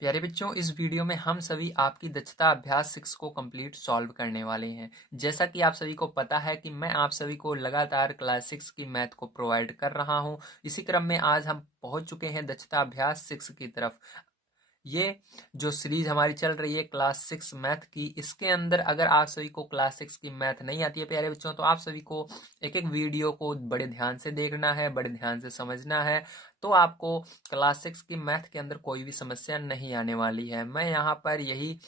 प्यारे बच्चों, इस वीडियो में हम सभी आपकी दक्षता अभ्यास 6 को कंप्लीट सॉल्व करने वाले हैं। जैसा कि आप सभी को पता है कि मैं आप सभी को लगातार क्लास 6 की मैथ को प्रोवाइड कर रहा हूं। इसी क्रम में आज हम पहुंच चुके हैं दक्षता अभ्यास 6 की तरफ। ये जो सीरीज हमारी चल रही है क्लास 6 मैथ की, इसके अंदर अगर आप सभी को क्लास 6 की मैथ नहीं आती है प्यारे बच्चों, तो आप सभी को एक एक वीडियो को बड़े ध्यान से देखना है, बड़े ध्यान से समझना है। तो आपको क्लास 6 की मैथ के अंदर कोई भी समस्या नहीं आने वाली है। मैं यहाँ पर यही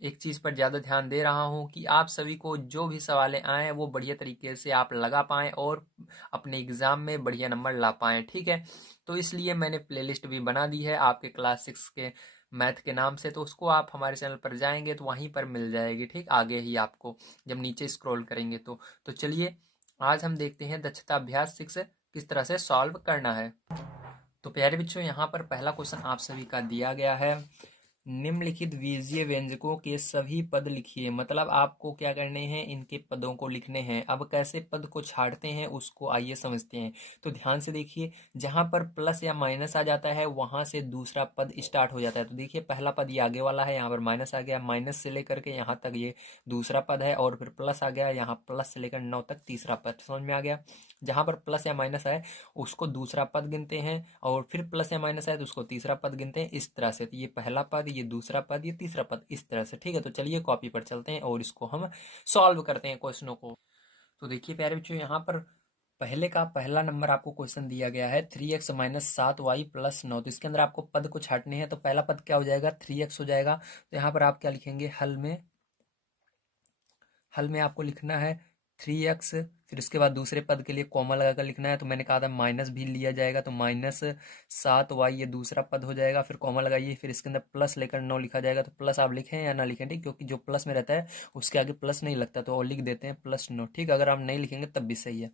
एक चीज़ पर ज़्यादा ध्यान दे रहा हूँ कि आप सभी को जो भी सवालें आए वो बढ़िया तरीके से आप लगा पाएँ और अपने एग्ज़ाम में बढ़िया नंबर ला पाएँ। ठीक है, तो इसलिए मैंने प्लेलिस्ट भी बना दी है आपके क्लास 6 के मैथ के नाम से, तो उसको आप हमारे चैनल पर जाएंगे तो वहीं पर मिल जाएगी। ठीक, आगे ही आपको जब नीचे स्क्रॉल करेंगे तो चलिए आज हम देखते हैं दक्षता अभ्यास 6 किस तरह से सॉल्व करना है। तो प्यारे बच्चों, यहाँ पर पहला क्वेश्चन आप सभी का दिया गया है। निम्नलिखित बीजीय व्यंजकों के सभी पद लिखिए। मतलब आपको क्या करने हैं, इनके पदों को लिखने हैं। अब कैसे पद को छांटते हैं उसको आइए समझते हैं। तो ध्यान से देखिए, जहां पर प्लस या माइनस आ जाता है वहां से दूसरा पद स्टार्ट हो जाता है। तो देखिए पहला पद ये आगे वाला है, यहाँ पर माइनस आ गया, माइनस से लेकर के यहाँ तक ये दूसरा पद है, और फिर प्लस आ गया, यहाँ प्लस से लेकर 9 तक तीसरा पद। समझ में आ गया। जहां पर प्लस या माइनस आए उसको दूसरा पद गिनते हैं, और फिर प्लस या माइनस आए तो उसको तीसरा पद गिनते हैं। इस तरह से, तो ये पहला पद, ये दूसरा पद, ये तीसरा पद, इस तरह से। ठीक है, तो चलिए कॉपी पर चलते हैं और इसको हम सॉल्व करते हैं क्वेश्चनों को। तो देखिए प्यारे बच्चों, यहाँ पर पहले का पहला नंबर आपको क्वेश्चन दिया गया है 3x माइनस 7y प्लस 9। तो इसके अंदर आपको पद को छांटने हैं। तो पहला पद क्या हो जाएगा, 3x हो जाएगा। तो यहाँ पर आप क्या लिखेंगे, हल में आपको लिखना है 3x। फिर उसके बाद दूसरे पद के लिए कॉमा लगाकर लिखना है। तो मैंने कहा था माइनस भी लिया जाएगा, तो -7y ये दूसरा पद हो जाएगा। फिर कॉमा लगाइए, फिर इसके अंदर प्लस लेकर 9 लिखा जाएगा। तो प्लस आप लिखें या ना लिखें, ठीक, क्योंकि जो प्लस में रहता है उसके आगे प्लस नहीं लगता, तो और लिख देते हैं +9। ठीक, अगर आप नहीं लिखेंगे तब भी सही है।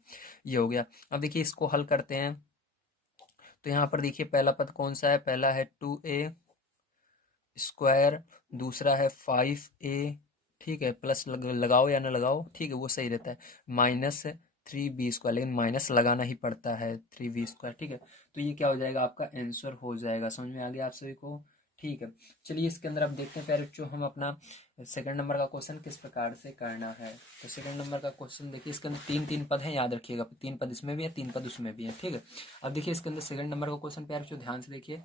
ये हो गया। अब देखिए इसको हल करते हैं। तो यहाँ पर देखिए पहला पद कौन सा है, पहला है 2a स्क्वायर, दूसरा है 5a। ठीक है, प्लस लगाओ या ना लगाओ, ठीक है, वो सही रहता है। -3b², लेकिन माइनस लगाना ही पड़ता है 3b²। ठीक है, तो ये क्या हो जाएगा, आपका आंसर हो जाएगा। समझ में आ गया आप सभी को। ठीक है, चलिए इसके अंदर अब देखते हैं प्यारे बच्चों, हम अपना सेकंड नंबर का क्वेश्चन किस प्रकार से करना है। तो सेकंड नंबर का क्वेश्चन देखिए, इसके अंदर तीन तीन पद हैं, याद रखिएगा। 3 पद इसमें भी है, 3 पद उसमें भी है। ठीक है, अब देखिए इसके अंदर सेकंड नंबर का क्वेश्चन प्यारे बच्चों ध्यान से देखिए।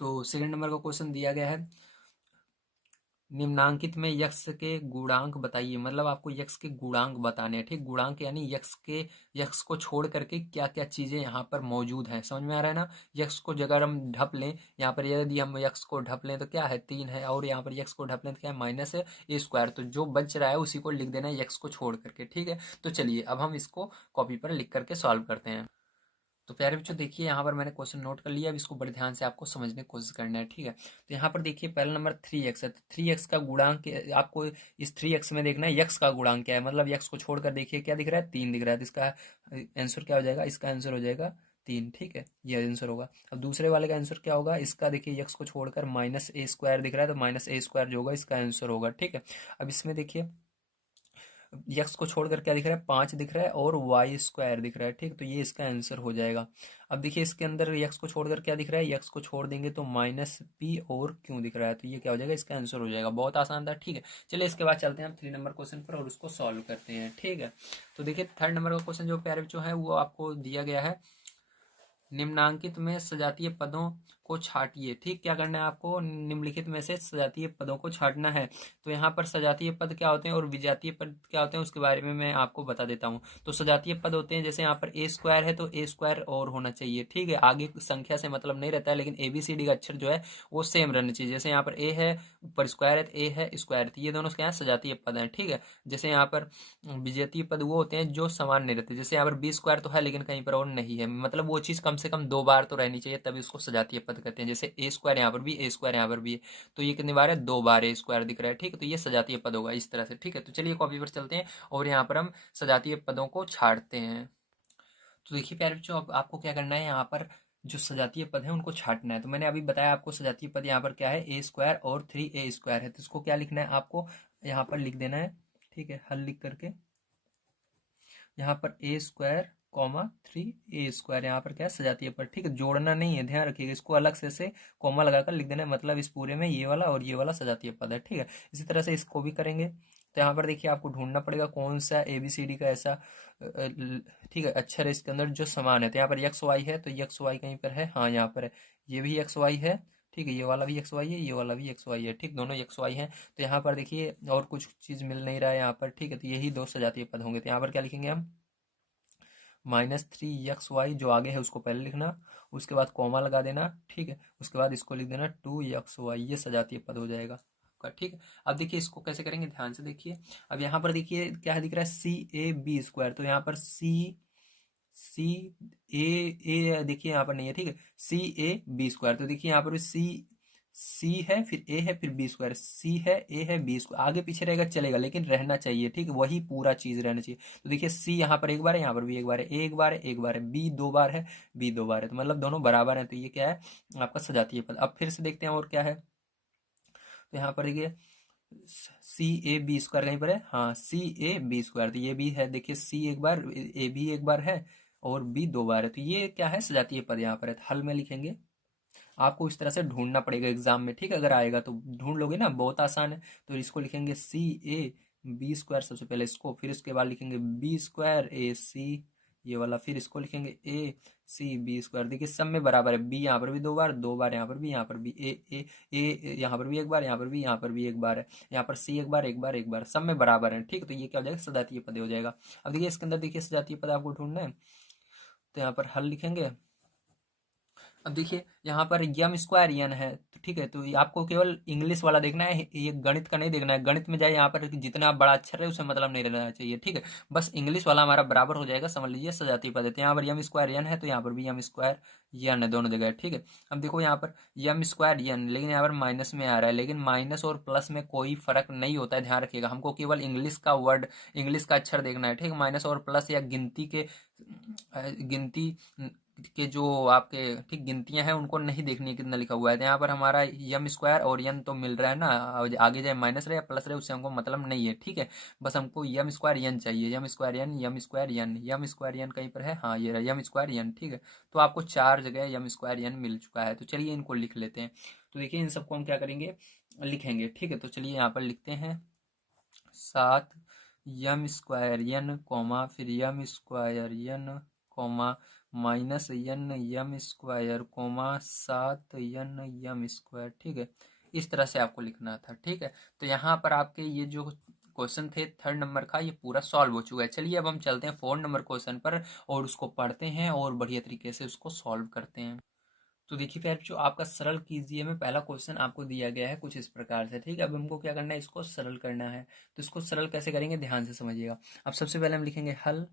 तो सेकंड नंबर का क्वेश्चन दिया गया है, निम्नांकित में यक्ष के गुणांक बताइए। मतलब आपको यक्ष के गुणांक बताने हैं। ठीक, गुणांक यानी यक्ष को छोड़ करके क्या क्या चीजें यहाँ पर मौजूद हैं। समझ में आ रहा है ना। यक्ष को अगर हम ढप लें, यहाँ पर यदि हम यक्ष को ढप लें तो क्या है, 3 है, और यहाँ पर यक्ष को ढप लें तो क्या है, -a²। तो जो बच रहा है उसी को लिख देना है यक्ष को छोड़ करके। ठीक है, तो चलिए अब हम इसको कॉपी पर लिख करके सॉल्व करते हैं। तो प्यारे बच्चों देखिए, यहाँ पर मैंने क्वेश्चन नोट कर लिया। अब इसको बड़े ध्यान से आपको समझने की कोशिश करना है। ठीक है, तो यहाँ पर देखिए पहला नंबर 3x है। तो 3x का गुणांक आपको इस 3x में देखना है यक्स का गुणांक क्या है। मतलब यक्स को छोड़कर देखिए क्या दिख रहा है, 3 दिख रहा है। तो इसका आंसर क्या हो जाएगा, इसका आंसर हो जाएगा 3। ठीक है, ये आंसर होगा। अब दूसरे वाले का आंसर क्या होगा, इसका देखिए यक्स को छोड़कर -a² दिख रहा है, तो -a² जो होगा इसका आंसर होगा। ठीक है, अब इसमें देखिए यक्स को छोड़कर क्या दिख रहा है, 5 दिख रहा है, और y² दिख रहा है। ठीक, तो ये इसका आंसर हो जाएगा। अब देखिए इसके अंदर यक्स को छोड़कर क्या दिख रहा है, यक्स को छोड़ देंगे तो -p और q दिख रहा है। तो ये क्या हो जाएगा, इसका आंसर हो जाएगा। बहुत आसान था। ठीक है, चलिए इसके बाद चलते हैं हम 3 नंबर क्वेश्चन पर और उसको सॉल्व करते हैं। ठीक है, तो देखिए थर्ड नंबर का क्वेश्चन जो प्यारे बच्चों है वो आपको दिया गया है, निम्नांकित में सजातीय पदों को छांटिए। ठीक, क्या करना है आपको, निम्नलिखित में से सजातीय पदों को छांटना है। तो यहाँ पर सजातीय पद क्या होते हैं और विजातीय पद क्या होते हैं उसके बारे में मैं आपको बता देता हूँ। तो सजातीय पद होते हैं, जैसे यहाँ पर a² है तो a² और होना चाहिए। ठीक है, आगे संख्या से मतलब नहीं रहता है, लेकिन ABCD का अक्षर जो है वो सेम रहना चाहिए। जैसे यहाँ पर a है, ऊपर स्क्वायर है, तो a है स्क्वायर, तो ये दोनों क्या है, सजातीय पद हैं। ठीक है, जैसे यहाँ पर विजेतीय पद वो होते हैं जो समान नहीं रहते। जैसे यहाँ पर b² तो है लेकिन कहीं पर और नहीं है, मतलब वो चीज कम से कम 2 बार तो रहनी चाहिए, तभी उसको सजातीय पद कहते हैं। जैसे a² यहाँ पर भी, a² यहाँ पर भी है, तो ये कितनी बार है, 2 बार a² दिख रहा है। ठीक है, तो ये सजातीय पद होगा इस तरह से। ठीक है, तो चलिए कॉपी पर चलते हैं और यहाँ पर हम सजातीय पदों को छांटते हैं। तो देखिए प्यारे बच्चों, अब आपको क्या करना है, यहाँ पर जो सजातीय पद है उनको छांटना है। तो मैंने अभी बताया आपको सजातीय पद यहाँ पर क्या है, a² और 3a² है। तो इसको क्या लिखना है, आपको यहाँ पर लिख देना है। ठीक है, हल लिख करके यहाँ पर a² कॉमा 3a² यहाँ पर क्या है सजातीय पद, ठीक है, जोड़ना नहीं है, ध्यान रखिएगा, इसको अलग से कॉमा लगाकर लिख देना है, मतलब इस पूरे में ये वाला और ये वाला सजातीय पद है, ठीक है। इसी तरह से इसको भी करेंगे। तो यहाँ पर देखिए आपको ढूंढना पड़ेगा कौन सा ABCD का ऐसा ठीक है अक्षर है इसके अंदर जो समान है। तो यहाँ पर XY है, तो XY कहीं पर है, हाँ यहाँ पर है, ये भी XY है, ठीक है, ये वाला भी XY है, ये वाला भी XY है, ठीक, दोनों XY हैं। तो यहाँ पर देखिए और कुछ चीज़ मिल नहीं रहा है यहाँ पर, ठीक है, तो यही दो सजातीय पद होंगे। तो यहाँ पर क्या लिखेंगे हम, -3XY जो आगे है उसको पहले लिखना, उसके बाद कॉमा लगा देना, ठीक है, उसके बाद इसको लिख देना 2XY, ये सजातीय पद हो जाएगा आपका, ठीक है। अब देखिए इसको कैसे करेंगे, ध्यान से देखिए। अब यहाँ पर देखिए क्या दिख रहा है, CAB², तो यहाँ पर सी ए देखिए यहाँ पर नहीं है, ठीक है, CAB², तो देखिए यहाँ पर भी सी है, फिर ए है, फिर B², सी है, ए है, B², आगे पीछे रहेगा चलेगा लेकिन रहना चाहिए, ठीक है, वही पूरा चीज रहना चाहिए। तो देखिए सी यहाँ पर एक बार है, यहाँ पर भी एक बार है, ए एक बार है, एक बार है, बी दो बार है, बी दो बार है, तो मतलब दोनों बराबर है, तो ये क्या है आपका सजातीय पद। अब फिर से देखते हैं और क्या है। तो यहाँ पर देखिए CAB² कहीं पर है, हाँ CAB², तो ये भी है, देखिए सी एक बार, ए भी एक बार है और बी दो बार है, तो ये क्या है सजातीय पद यहाँ पर है। तो हल में लिखेंगे, आपको इस तरह से ढूंढना पड़ेगा एग्जाम में, ठीक है, अगर आएगा तो ढूंढ लोगे ना, बहुत आसान है। तो इसको लिखेंगे CAB² सबसे पहले इसको, फिर इसके बाद लिखेंगे B²AC ये वाला, फिर इसको लिखेंगे ACB², देखिए सब में बराबर है, बी यहाँ पर भी दो बार यहाँ पर भी, यहाँ पर भी ए यहाँ पर भी एक बार, यहाँ पर भी, यहाँ पर भी एक बार है, यहाँ पर सी एक बार, सब में बराबर है, ठीक है, तो ये क्या हो जाएगा सजातीय पद हो जाएगा। अब देखिए इसके अंदर देखिए सजातीय पद आपको ढूंढना है, तो यहाँ पर हल लिखेंगे। अब देखिए यहाँ पर यम² यन है, तो ठीक है, तो ये आपको केवल इंग्लिश वाला देखना है, ये गणित का नहीं देखना है। गणित में जाए यहाँ पर जितना बड़ा अक्षर है उसे मतलब नहीं रहना चाहिए, ठीक है, बस इंग्लिश वाला हमारा बराबर हो जाएगा, समझ लीजिए सजातीय पद है। तो यहाँ पर यम² यन है, तो यहाँ पर भी यम² यन है, दोनों जगह है, ठीक है। अब देखो यहाँ पर यम² यन, लेकिन यहाँ पर माइनस में आ रहा है, लेकिन माइनस और प्लस में कोई फर्क नहीं होता है, ध्यान रखिएगा, हमको केवल इंग्लिश का वर्ड, इंग्लिश का अक्षर देखना है, ठीक है। माइनस और प्लस या गिनती के जो आपके ठीक गिनतियां हैं उनको नहीं देखनी है कितना लिखा हुआ है। तो यहाँ पर हमारा यम² और यन तो मिल रहा है ना, आगे जाए माइनस रहे या प्लस रहे उससे हमको मतलब नहीं है, ठीक है, बस हमको यम² यन चाहिए, यम² यन, यम² यन, यम² यन कहीं पर है, हाँ ये रहा यम² यन, ठीक है। तो आपको चार जगह यम² यन मिल चुका है, तो चलिए इनको लिख लेते हैं। तो देखिए इन सबको हम क्या करेंगे, लिखेंगे, ठीक है। तो चलिए यहाँ पर लिखते हैं 7 यम² यन कॉमा, फिर यम² यन कॉमा -n यम² कोमा 7 n यम², ठीक है, इस तरह से आपको लिखना था, ठीक है। तो यहाँ पर आपके ये जो क्वेश्चन थे 3rd नंबर का ये पूरा सॉल्व हो चुका है। चलिए अब हम चलते हैं 4th नंबर क्वेश्चन पर और उसको पढ़ते हैं और बढ़िया तरीके से उसको सॉल्व करते हैं। तो देखिए फिर जो आपका सरल कीजिए में पहला क्वेश्चन आपको दिया गया है कुछ इस प्रकार से, ठीक है। अब हमको क्या करना है, इसको सरल करना है। तो इसको सरल कैसे करेंगे ध्यान से समझिएगा। अब सबसे पहले हम लिखेंगे हल,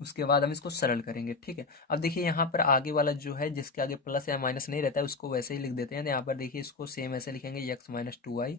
उसके बाद हम इसको सरल करेंगे, ठीक है। अब देखिए यहाँ पर आगे वाला जो है जिसके आगे प्लस या माइनस नहीं रहता है उसको वैसे ही लिख देते हैं। तो यहाँ पर देखिए इसको सेम ऐसे लिखेंगे x-2y।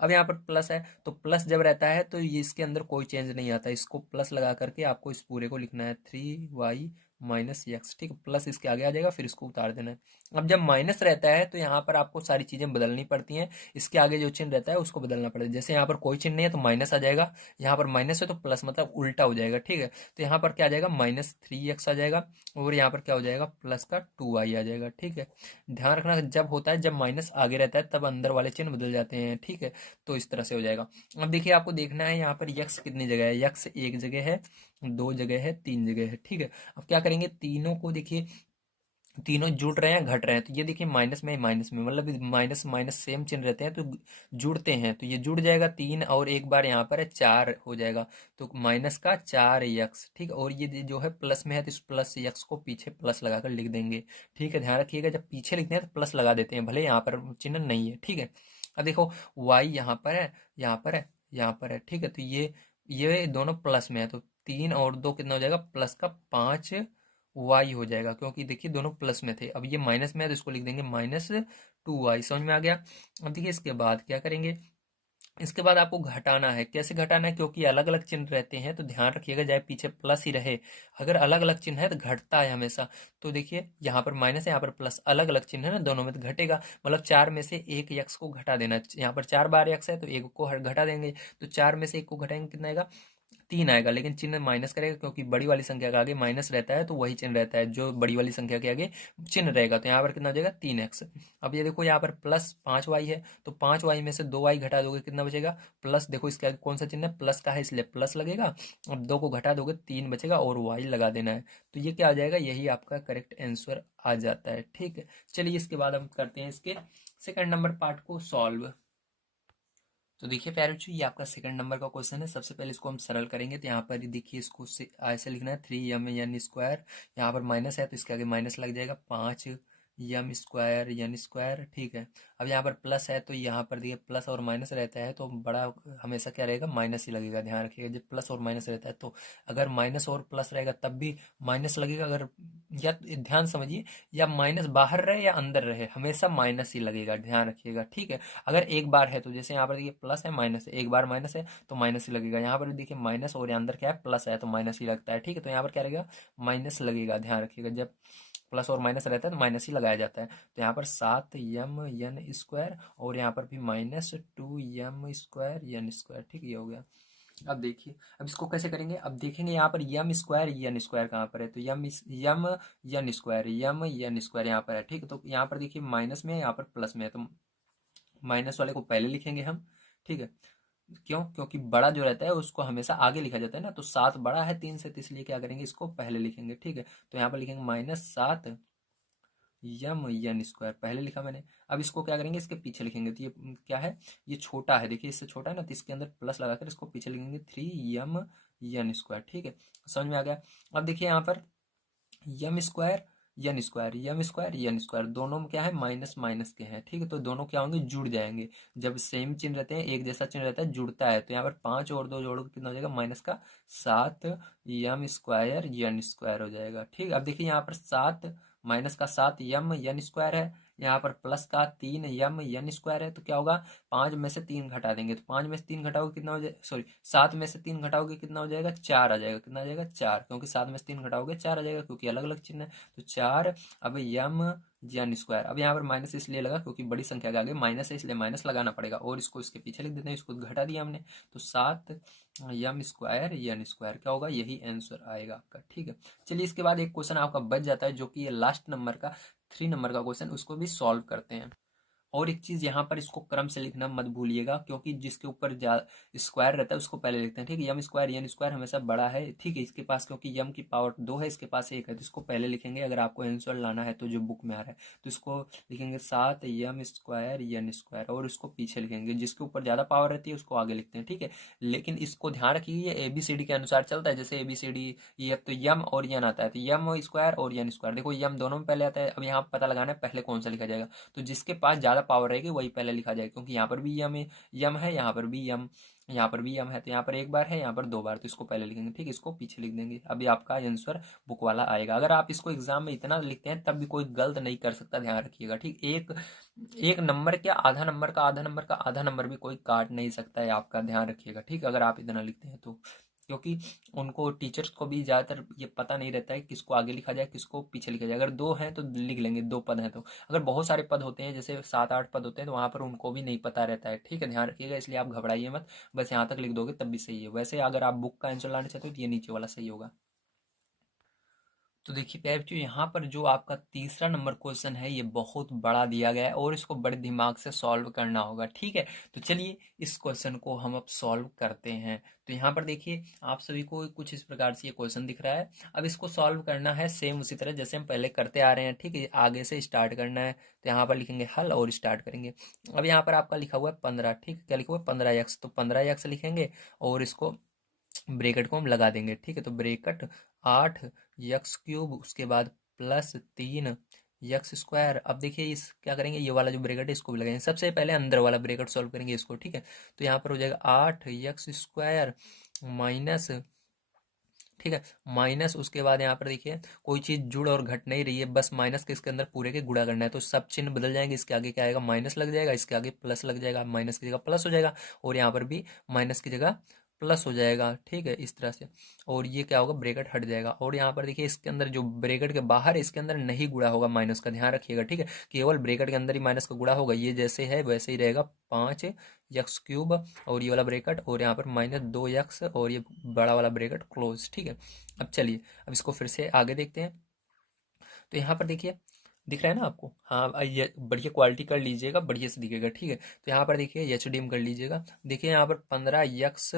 अब यहाँ पर प्लस है तो प्लस जब रहता है तो ये इसके अंदर कोई चेंज नहीं आता, इसको प्लस लगा करके आपको इस पूरे को लिखना है 3y-x, ठीक है, प्लस इसके आगे आ जाएगा फिर इसको उतार देना है। अब जब माइनस रहता है तो यहाँ पर आपको सारी चीजें बदलनी पड़ती हैं, इसके आगे जो चिन्ह रहता है उसको बदलना पड़ता है। जैसे यहाँ पर कोई चिन्ह नहीं है तो माइनस आ जाएगा, यहाँ पर माइनस है तो प्लस, मतलब उल्टा हो जाएगा, ठीक है। तो यहाँ पर क्या आ जाएगा -3x आ जाएगा और यहाँ पर क्या हो जाएगा प्लस का 2y आ जाएगा, ठीक है। ध्यान रखना जब होता है, जब माइनस आगे रहता है तब अंदर वाले चिन्ह बदल जाते हैं, ठीक है। तो इस तरह से हो जाएगा। अब देखिए आपको देखना है यहाँ पर यक्स कितनी जगह है, यक्स एक जगह है, दो जगह है, तीन जगह है, ठीक है। अब क्या करेंगे, तीनों को देखिए तीनों जुड़ रहे हैं घट रहे हैं, तो ये देखिए माइनस में मतलब माइनस माइनस सेम चिन्ह रहते हैं तो जुड़ते हैं, तो ये जुड़ जाएगा 3 और एक बार यहाँ पर है 4 हो जाएगा, तो माइनस का 4x, ठीक है। और ये जो है प्लस में है तो इस प्लस यक्स को पीछे प्लस लगाकर लिख देंगे, ठीक है। ध्यान रखिएगा जब पीछे लिखते हैं तो प्लस लगा देते हैं, भले यहाँ पर चिन्ह नहीं है, ठीक है। अब देखो y यहाँ पर है, यहाँ पर है, यहाँ पर है, ठीक है। तो ये दोनों प्लस में है तो 3 और 2 कितना हो जाएगा प्लस का 5 y हो जाएगा, क्योंकि देखिए दोनों प्लस में थे। अब ये माइनस में है तो इसको लिख देंगे -2y, समझ में आ गया। अब देखिए इसके बाद क्या करेंगे, इसके बाद आपको घटाना है। कैसे घटाना है, क्योंकि अलग अलग चिन्ह रहते हैं तो ध्यान रखिएगा चाहे पीछे प्लस ही रहे, अगर अलग अलग चिन्ह है तो घटता है हमेशा। तो देखिए यहाँ पर माइनस है, यहाँ पर प्लस, अलग अलग चिन्ह है ना दोनों में तो घटेगा, मतलब 4 में से एक यक्स को घटा देना। यहाँ पर 4 बार यक्स है तो एक को घटा देंगे, तो 4 में से एक को घटाएंगे कितना आएगा 3 आएगा, लेकिन चिन्ह माइनस करेगा क्योंकि बड़ी वाली संख्या के आगे माइनस रहता है तो वही चिन्ह रहता है जो बड़ी वाली संख्या के आगे चिन्ह रहेगा। तो यहाँ पर कितना हो जाएगा 3x। अब ये देखो यहाँ पर प्लस 5y है, तो 5y में से 2y घटा दोगे कितना बचेगा प्लस, देखो इसके आगे कौन सा चिन्ह है प्लस का है इसलिए प्लस लगेगा। अब 2 को घटा दोगे 3 बचेगा और y लगा देना है। तो ये क्या आ जाएगा, यही आपका करेक्ट आंसर आ जाता है। ठीक है, चलिए इसके बाद हम करते हैं इसके सेकंड नंबर पार्ट को सॉल्व। तो देखिए प्यारे बच्चों, ये आपका सेकंड नंबर का क्वेश्चन है। सबसे पहले इसको हम सरल करेंगे। तो यहाँ पर देखिए इसको ऐसे लिखना है 3m(n²), यहाँ पर माइनस है तो इसके आगे माइनस लग जाएगा 5m² ठीक है। अब यहाँ पर प्लस है तो यहाँ पर देखिए प्लस और माइनस रहता है तो बड़ा हमेशा क्या रहेगा, माइनस ही लगेगा। ध्यान रखिएगा जब प्लस और माइनस रहता है तो अगर माइनस और प्लस रहेगा तब भी माइनस लगेगा। अगर या ध्यान समझिए, या माइनस बाहर रहे या अंदर रहे हमेशा माइनस ही लगेगा, ध्यान रखिएगा। ठीक है, अगर एक बार है तो जैसे यहाँ पर देखिए प्लस है माइनस है, एक बार माइनस है तो माइनस ही लगेगा। यहाँ पर भी देखिए माइनस और अंदर क्या है प्लस है तो माइनस ही लगता है। ठीक है, तो यहाँ पर क्या रहेगा, माइनस लगेगा। ध्यान रखिएगा जब प्लस और माइनस रहता है तो माइनस ही लगाया जाता है। तो यहाँ पर 7m(n²) और यहाँ पर भी -2m²(n²). ठीक है, ये हो गया। अब देखिए अब इसको कैसे करेंगे, अब देखेंगे यहाँ पर m²(n²) कहाँ पर है, तो m(n²) यहाँ पर है। ठीक है, तो यहाँ पर देखिए माइनस में है यहाँ पर प्लस में है तो माइनस वाले को पहले लिखेंगे हम। ठीक है, क्यों, क्योंकि बड़ा जो रहता है उसको हमेशा आगे लिखा जाता है ना, तो 7 बड़ा है 3 से तो इसलिए क्या करेंगे इसको पहले लिखेंगे। ठीक है, तो यहाँ पर लिखेंगे -7m(n²) पहले लिखा मैंने। अब इसको क्या करेंगे इसके पीछे लिखेंगे, तो ये क्या है, ये छोटा है, देखिए इससे छोटा है ना तो इसके अंदर प्लस लगाकर इसको पीछे लिखेंगे 3m(n²). ठीक है, समझ में आ गया। अब देखिए यहाँ पर m²(n²) दोनों में क्या है माइनस माइनस के हैं। ठीक है, तो दोनों क्या होंगे, जुड़ जाएंगे। जब सेम चिन्ह रहते हैं एक जैसा चिन्ह रहता है जुड़ता है, तो यहाँ पर 5 और 2 जोड़ोगे कितना हो जाएगा माइनस का 7m²(n² हो जाएगा। ठीक, अब देखिए यहाँ पर 7 माइनस का 7m(n² है, यहाँ पर प्लस का 3m(n² है, तो क्या होगा 5 में से 3 घटा देंगे, तो 5 में से 3 घटाओगे कितना हो जाएगा, सॉरी 7 में से 3 घटाओगे कितना हो जाएगा 4 आ जाएगा। कितना आ जाएगा 4, क्योंकि 7 में से 3 घटाओगे 4 आ जाएगा क्योंकि अलग अलग चिन्ह है। तो 4। अब m(n²), अब यहाँ पर माइनस इसलिए लगा क्योंकि बड़ी संख्या के आगे माइनस है इसलिए माइनस लगाना पड़ेगा, और इसको इसके पीछे लिख देते हैं, इसको घटा दिया हमने तो 7m²(n²) क्या होगा, यही आंसर आएगा आपका। ठीक है, चलिए इसके बाद एक क्वेश्चन आपका बच जाता है जो कि ये लास्ट नंबर का 3 नंबर का क्वेश्चन, उसको भी सॉल्व करते हैं। और एक चीज यहाँ पर इसको क्रम से लिखना मत भूलिएगा, क्योंकि जिसके ऊपर स्क्वायर रहता है उसको पहले लिखते हैं। ठीक है, m²(n² हमेशा बड़ा है। ठीक है, इसके पास क्योंकि m की पावर 2 है, इसके पास 1 है, तो इसको पहले लिखेंगे। अगर आपको आंसर लाना है तो जो बुक में आ रहा है तो इसको लिखेंगे 7m²(n²) और इसको पीछे लिखेंगे। जिसके ऊपर ज्यादा पावर रहती है उसको आगे लिखते हैं। ठीक है, लेकिन इसको ध्यान रखिए ये ABCD के अनुसार चलता है। जैसे ABCD ये तो m और n आता है, तो m² और n², देखो m दोनों में पहले आता है। अब यहाँ पता लगाना है पहले कौन सा लिखा जाएगा, तो जिसके पास ज्यादा पावर रहेगी वही पहले लिखा जाएगा, क्योंकि यहाँ पर भी यम है, यहाँ पर भी यम, यहाँ पर भी यम है, तो यहाँ पर एक बार है यहाँ पर 2 बार, तो इसको पहले लिखेंगे। ठीक है, इसको पीछे लिख देंगे। अभी आपका आंसर बुक वाला आएगा। अगर आप इसको एग्जाम में इतना लिखते हैं तब भी कोई गलत नहीं कर सकता, ध्यान रखिएगा। ठीक, एक नंबर क्या आधा नंबर का आधा नंबर भी कोई काट नहीं सकता है आपका, ध्यान रखिएगा। ठीक, अगर आप इतना लिखते हैं तो, क्योंकि उनको टीचर्स को भी ज़्यादातर ये पता नहीं रहता है किसको आगे लिखा जाए किसको पीछे लिखा जाए। अगर 2 हैं तो लिख लेंगे, 2 पद हैं तो। अगर बहुत सारे पद होते हैं जैसे 7-8 पद होते हैं तो वहाँ पर उनको भी नहीं पता रहता है। ठीक है, ध्यान रखिएगा, इसलिए आप घबराइए मत, बस यहाँ तक लिख दोगे तब भी सही है। वैसे अगर आप बुक का आंसर लाना चाहते हो तो ये नीचे वाला सही होगा। तो देखिए प्यारे बच्चों, यहाँ पर जो आपका तीसरा नंबर क्वेश्चन है ये बहुत बड़ा दिया गया है और इसको बड़े दिमाग से सॉल्व करना होगा। ठीक है, तो चलिए इस क्वेश्चन को हम अब सॉल्व करते हैं। तो यहाँ पर देखिए आप सभी को कुछ इस प्रकार से ये क्वेश्चन दिख रहा है। अब इसको सॉल्व करना है सेम उसी तरह जैसे हम पहले करते आ रहे हैं। ठीक है, आगे से स्टार्ट करना है। तो यहाँ पर लिखेंगे हल और स्टार्ट करेंगे। अब यहाँ पर आपका लिखा हुआ है 15। ठीक है, क्या लिखा हुआ है 15x, तो 15x लिखेंगे और इसको ब्रेकेट को हम लगा देंगे। ठीक है, तो ब्रेकेट 8x³ उसके बाद +3x²। अब देखिए इस क्या करेंगे, ये वाला जो ब्रेकेट है इसको भी लगाएंगे। सबसे पहले अंदर वाला ब्रेकेट सॉल्व करेंगे इसको। ठीक है, तो यहाँ पर हो जाएगा 8x² माइनस, ठीक है, माइनस उसके बाद यहाँ पर देखिए कोई चीज़ जुड़ और घट नहीं रही है, बस माइनस के इसके अंदर पूरे के गुणा करना है, तो सब चिन्ह बदल जाएंगे। इसके आगे क्या आएगा माइनस लग जाएगा, इसके आगे प्लस लग जाएगा, माइनस की जगह प्लस हो जाएगा और यहाँ पर भी माइनस की जगह प्लस हो जाएगा, ठीक है, इस तरह से। और ये क्या होगा, ब्रैकेट हट जाएगा। और यहाँ पर देखिए इसके अंदर जो ब्रैकेट के बाहर है इसके अंदर नहीं गुणा होगा माइनस का, ध्यान रखिएगा, ठीक है, केवल ब्रैकेट के अंदर ही माइनस का गुणा होगा। ये जैसे है वैसे ही रहेगा, 5 x³ और ये वाला ब्रैकेट और यहाँ पर -2x और ये बड़ा वाला ब्रैकेट क्लोज, ठीक है। अब चलिए, अब इसको फिर से आगे देखते हैं। तो यहाँ पर देखिए, दिख रहा है ना आपको, हाँ, ये बढ़िया क्वालिटी कर लीजिएगा, बढ़िया से दिखेगा, ठीक है। तो यहाँ पर देखिए एचडीएम कर लीजिएगा। देखिए यहाँ पर 15x,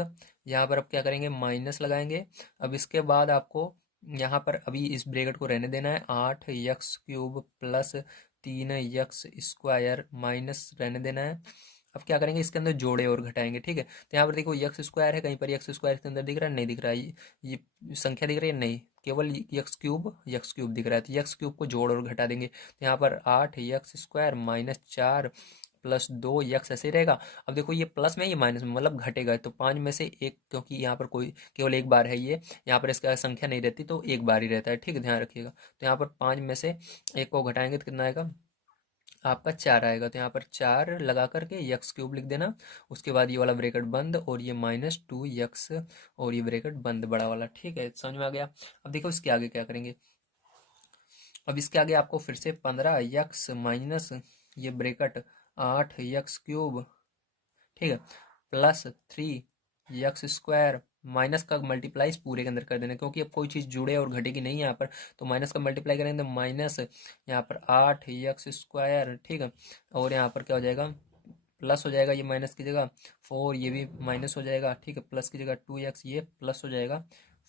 यहाँ पर अब क्या करेंगे, माइनस लगाएंगे। अब इसके बाद आपको यहाँ पर अभी इस ब्रैकेट को रहने देना है, 8x³ प्लस 3x² माइनस रहने देना है। अब क्या करेंगे, इसके अंदर जोड़े और घटाएंगे, ठीक है। तो यहाँ पर देखो x² है, कहीं पर x² के अंदर दिख रहा है, नहीं दिख रहा है, ये संख्या दिख रही है, नहीं, केवल x³ दिख रहा है। तो x³ को जोड़ और घटा देंगे, तो यहाँ पर 8x² -4 +2x ऐसे ही रहेगा। अब देखो ये प्लस में ये माइनस में, मतलब घटेगा, तो 5 में से एक, क्योंकि यहाँ पर कोई केवल एक बार है ये, यहाँ पर इसका संख्या नहीं रहती तो एक बार ही रहता है, ठीक है, ध्यान रखिएगा। तो यहाँ पर 5 में से एक को घटाएंगे तो कितना आएगा, आपका 4 आएगा। तो यहाँ पर 4 लगा करके x³ लिख देना। उसके बाद ये वाला ब्रैकेट बंद और ये -2x और ये ब्रैकेट बंद बड़ा वाला, ठीक है, समझ में आ गया। अब देखो इसके आगे क्या करेंगे, अब इसके आगे आपको फिर से 15x माइनस ये ब्रैकेट 8x³, ठीक है, +3x² माइनस का मल्टीप्लाई इस पूरे के अंदर कर देना, क्योंकि अब कोई चीज़ जुड़े और घटेगी नहीं यहाँ पर, तो माइनस का मल्टीप्लाई करेंगे तो माइनस यहाँ पर 8x², ठीक है। और यहाँ पर क्या हो जाएगा, प्लस हो जाएगा, ये माइनस की जगह 4, ये भी माइनस हो जाएगा, ठीक है, प्लस की जगह 2x, ये प्लस हो जाएगा